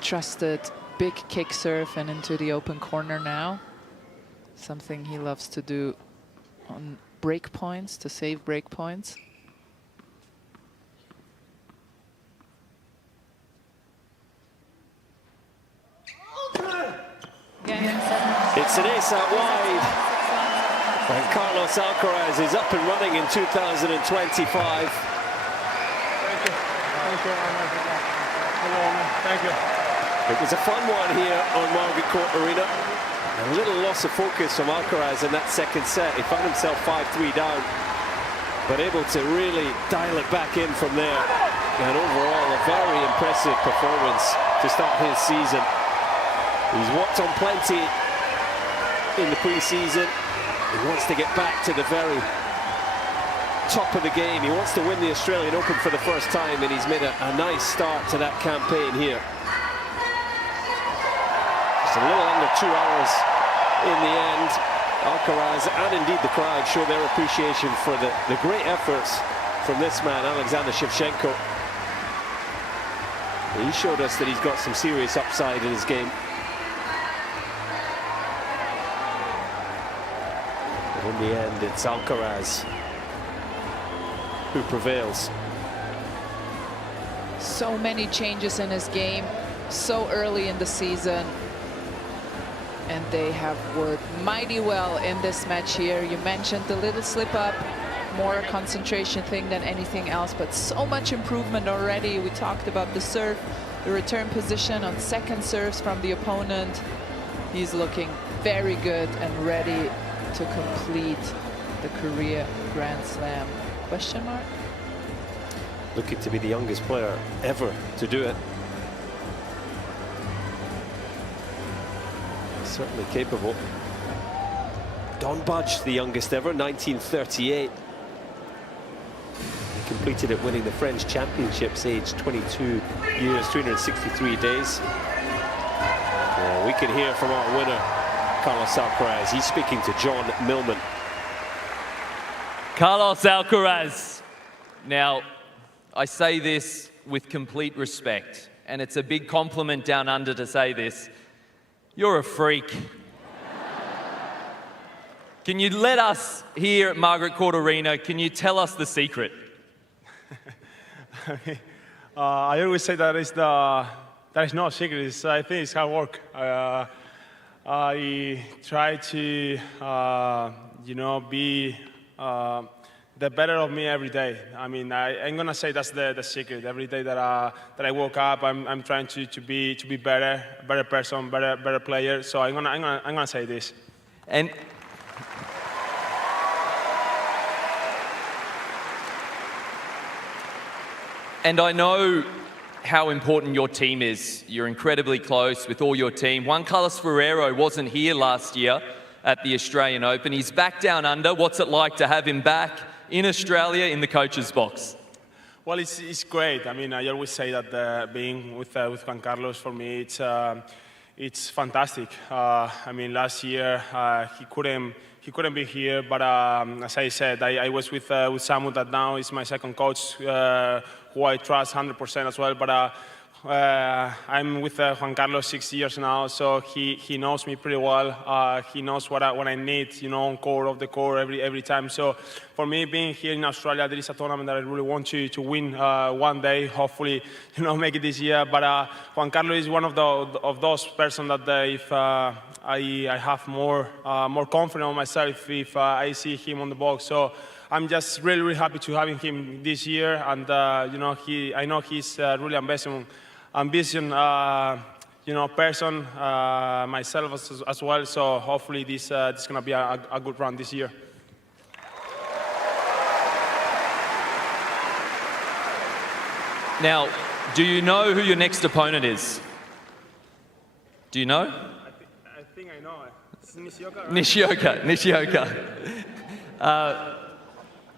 trusted big kick serve and into the open corner now? Something he loves to do on break points, to save break points. It's an ace out wide. And Carlos Alcaraz is up and running in 2025. Thank you. It was a fun one here on Margaret Court Arena. A little loss of focus from Alcaraz in that second set. He found himself 5-3 down, but able to really dial it back in from there. And overall, a very impressive performance to start his season. He's worked on plenty in the pre-season. He wants to get back to the very top of the game. He wants to win the Australian Open for the first time, and he's made a nice start to that campaign here. Just a little under 2 hours in the end. Alcaraz and indeed the crowd show their appreciation for the great efforts from this man, Alexander Shevchenko. He showed us that he's got some serious upside in his game. But in the end, it's Alcaraz who prevails. So many changes in his game so early in the season, and they have worked mighty well in this match here. You mentioned the little slip up, more a concentration thing than anything else, but so much improvement already. We talked about the serve, the return position on second serves from the opponent. He's looking very good and ready to complete the career Grand Slam. Question mark? Looking to be the youngest player ever to do it. Certainly capable. Don Budge, the youngest ever, 1938. He completed it winning the French Championships, aged 22 years, 363 days. We can hear from our winner, Carlos Alcaraz. He's speaking to John Millman. Carlos Alcaraz. Now, I say this with complete respect, and it's a big compliment down under to say this. You're a freak. Can you let us here at Margaret Court Arena, can you tell us the secret? I always say that is no secret. I think it's hard work. I try to, be the better of me every day. I mean, I'm gonna say that's the secret. Every day that I woke up, I'm trying to be better person, better player. So I'm gonna say this. And I know how important your team is. You're incredibly close with all your team. Juan Carlos Ferrero wasn't here last year at the Australian Open. He's back down under. What's it like to have him back in Australia in the coach's box? Well, it's great. I mean, I always say that being with Juan Carlos, for me, it's fantastic. I mean, last year he couldn't be here, but as I said, I was with Samu, that now is my second coach, who I trust 100% as well. But I'm with Juan Carlos 6 years now, so he knows me pretty well. He knows what I need, on court, off the court, every time. So for me, being here in Australia, there is a tournament that I really want to win one day. Hopefully, make it this year. But Juan Carlos is one of those persons that if I have more confidence in myself if I see him on the box. So I'm just really happy to having him this year, and I know he's really ambitious person, myself as well. So hopefully this is gonna be a good run this year. Now, do you know who your next opponent is? Do you know? I think I know. It's Nishioka, right? Nishioka.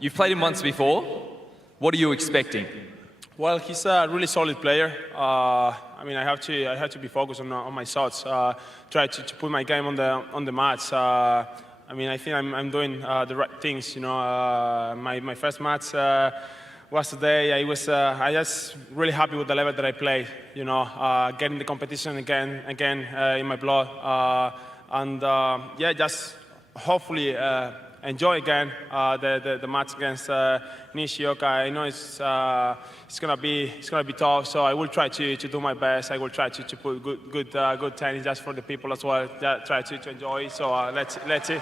You've played him once before. What are you expecting? Well, he's a really solid player. I mean, I have to be focused on my shots. Try to put my game on the mats. I mean, I think I'm doing the right things. My first match was today. I just really happy with the level that I play. You know, getting the competition again in my blood, and yeah, just hopefully enjoy again the match against Nishioka. I know it's gonna be tough, so I will try to do my best. I will try to put good tennis just for the people as well. Try to enjoy. So let's see.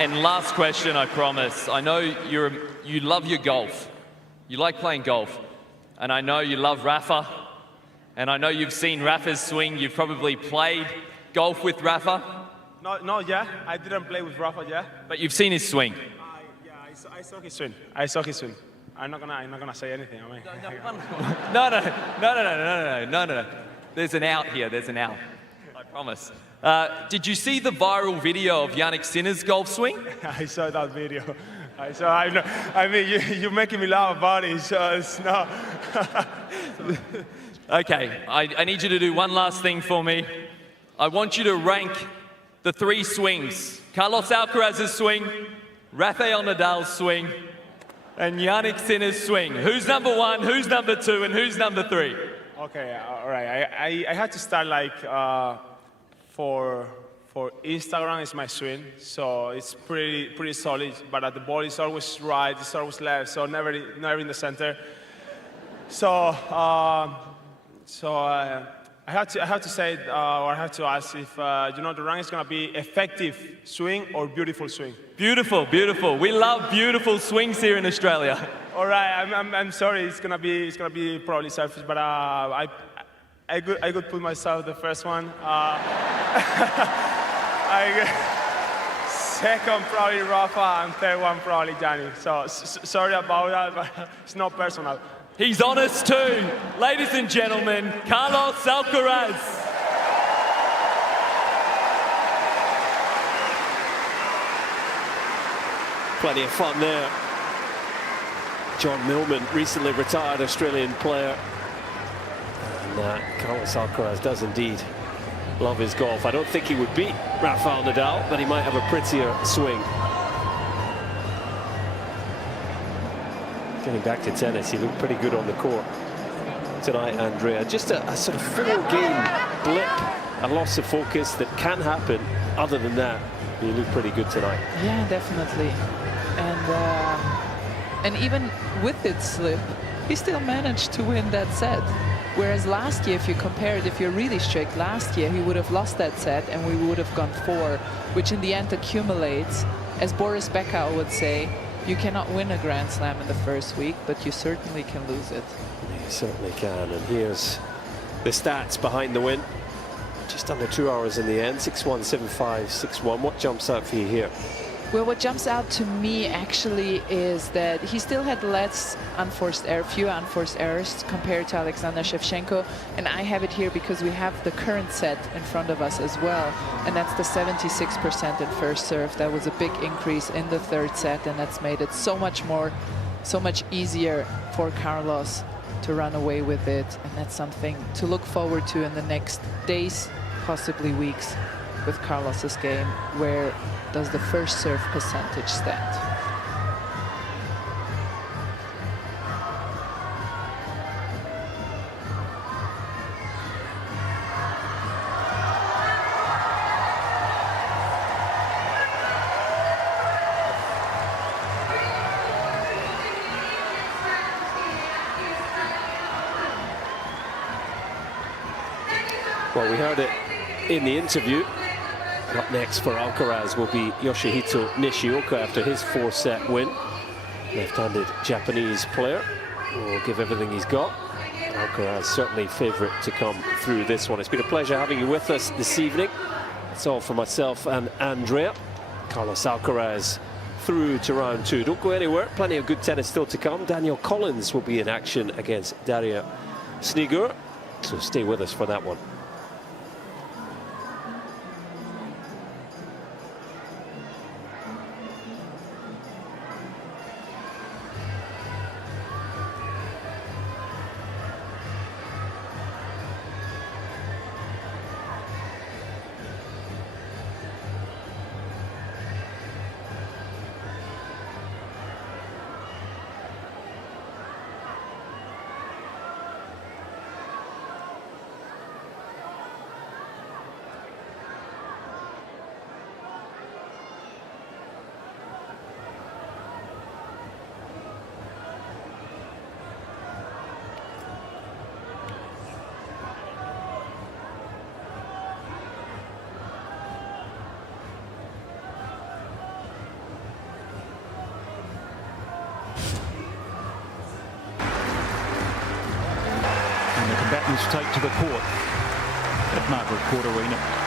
And last question, I promise. I know you love your golf. You like playing golf. And I know you love Rafa. And I know you've seen Rafa's swing. You've probably played golf with Rafa. No, yeah. I didn't play with Rafa, yeah. But you've seen his swing. Yeah, I saw his swing. I saw his swing. I'm not gonna say anything. I mean. No. There's an out here. There's an out. I promise. Did you see the viral video of Jannik Sinner's golf swing? I saw that video. I mean, you're making me laugh about it, so it's not. Okay, I need you to do one last thing for me. I want you to rank the 3 swings. Carlos Alcaraz's swing, Rafael Nadal's swing, and Jannik Sinner's swing. Who's number 1, who's number 2, and who's number 3? Okay, all right. I had to start like for Instagram is my swing, so it's pretty solid. But the ball is always right, it's always left, so never in the center. So I have to say, or I have to ask if you know the rank is gonna be effective swing or beautiful swing. Beautiful, beautiful. We love beautiful swings here in Australia. All right, I'm sorry. It's gonna be probably selfish, but I could put myself the first one. Second probably Rafa, and third one probably Jannik. So sorry about that, but it's not personal. He's honest too. Ladies and gentlemen, Carlos Alcaraz. Plenty of fun there. John Millman, recently retired Australian player. And Carlos Alcaraz does indeed love his golf. I don't think he would beat Rafael Nadal, but he might have a prettier swing. Getting back to tennis, he looked pretty good on the court tonight, Andrea. Just a sort of 4-game blip, a loss of focus that can happen. Other than that, he looked pretty good tonight. Yeah, definitely. And even with its slip, he still managed to win that set. Whereas last year, if you compare it, if you're really strict, last year he would have lost that set and we would have gone 4, which in the end accumulates. As Boris Becker would say, you cannot win a Grand Slam in the first week, but you certainly can lose it. You certainly can. And here's the stats behind the win. Just under 2 hours in the end, 6-1, 7-5, 6-1. What jumps out for you here? Well, what jumps out to me actually is that he still had less few unforced errors compared to Alexander Shevchenko. And I have it here because we have the current set in front of us as well. And that's the 76% in first serve. That was a big increase in the third set, and that's made it so much easier for Carlos to run away with it. And that's something to look forward to in the next days, possibly weeks, with Carlos's game. Where does the first serve percentage stand? Well, we heard it in the interview. Up next for Alcaraz will be Yoshihito Nishioka after his 4-set win. Left-handed Japanese player will give everything he's got. Alcaraz certainly favourite to come through this one. It's been a pleasure having you with us this evening. That's all for myself and Andrea. Carlos Alcaraz through to round 2. Don't go anywhere. Plenty of good tennis still to come. Daniel Collins will be in action against Daria Snigur. So stay with us for that one. mistake to the court at Margaret Court Arena.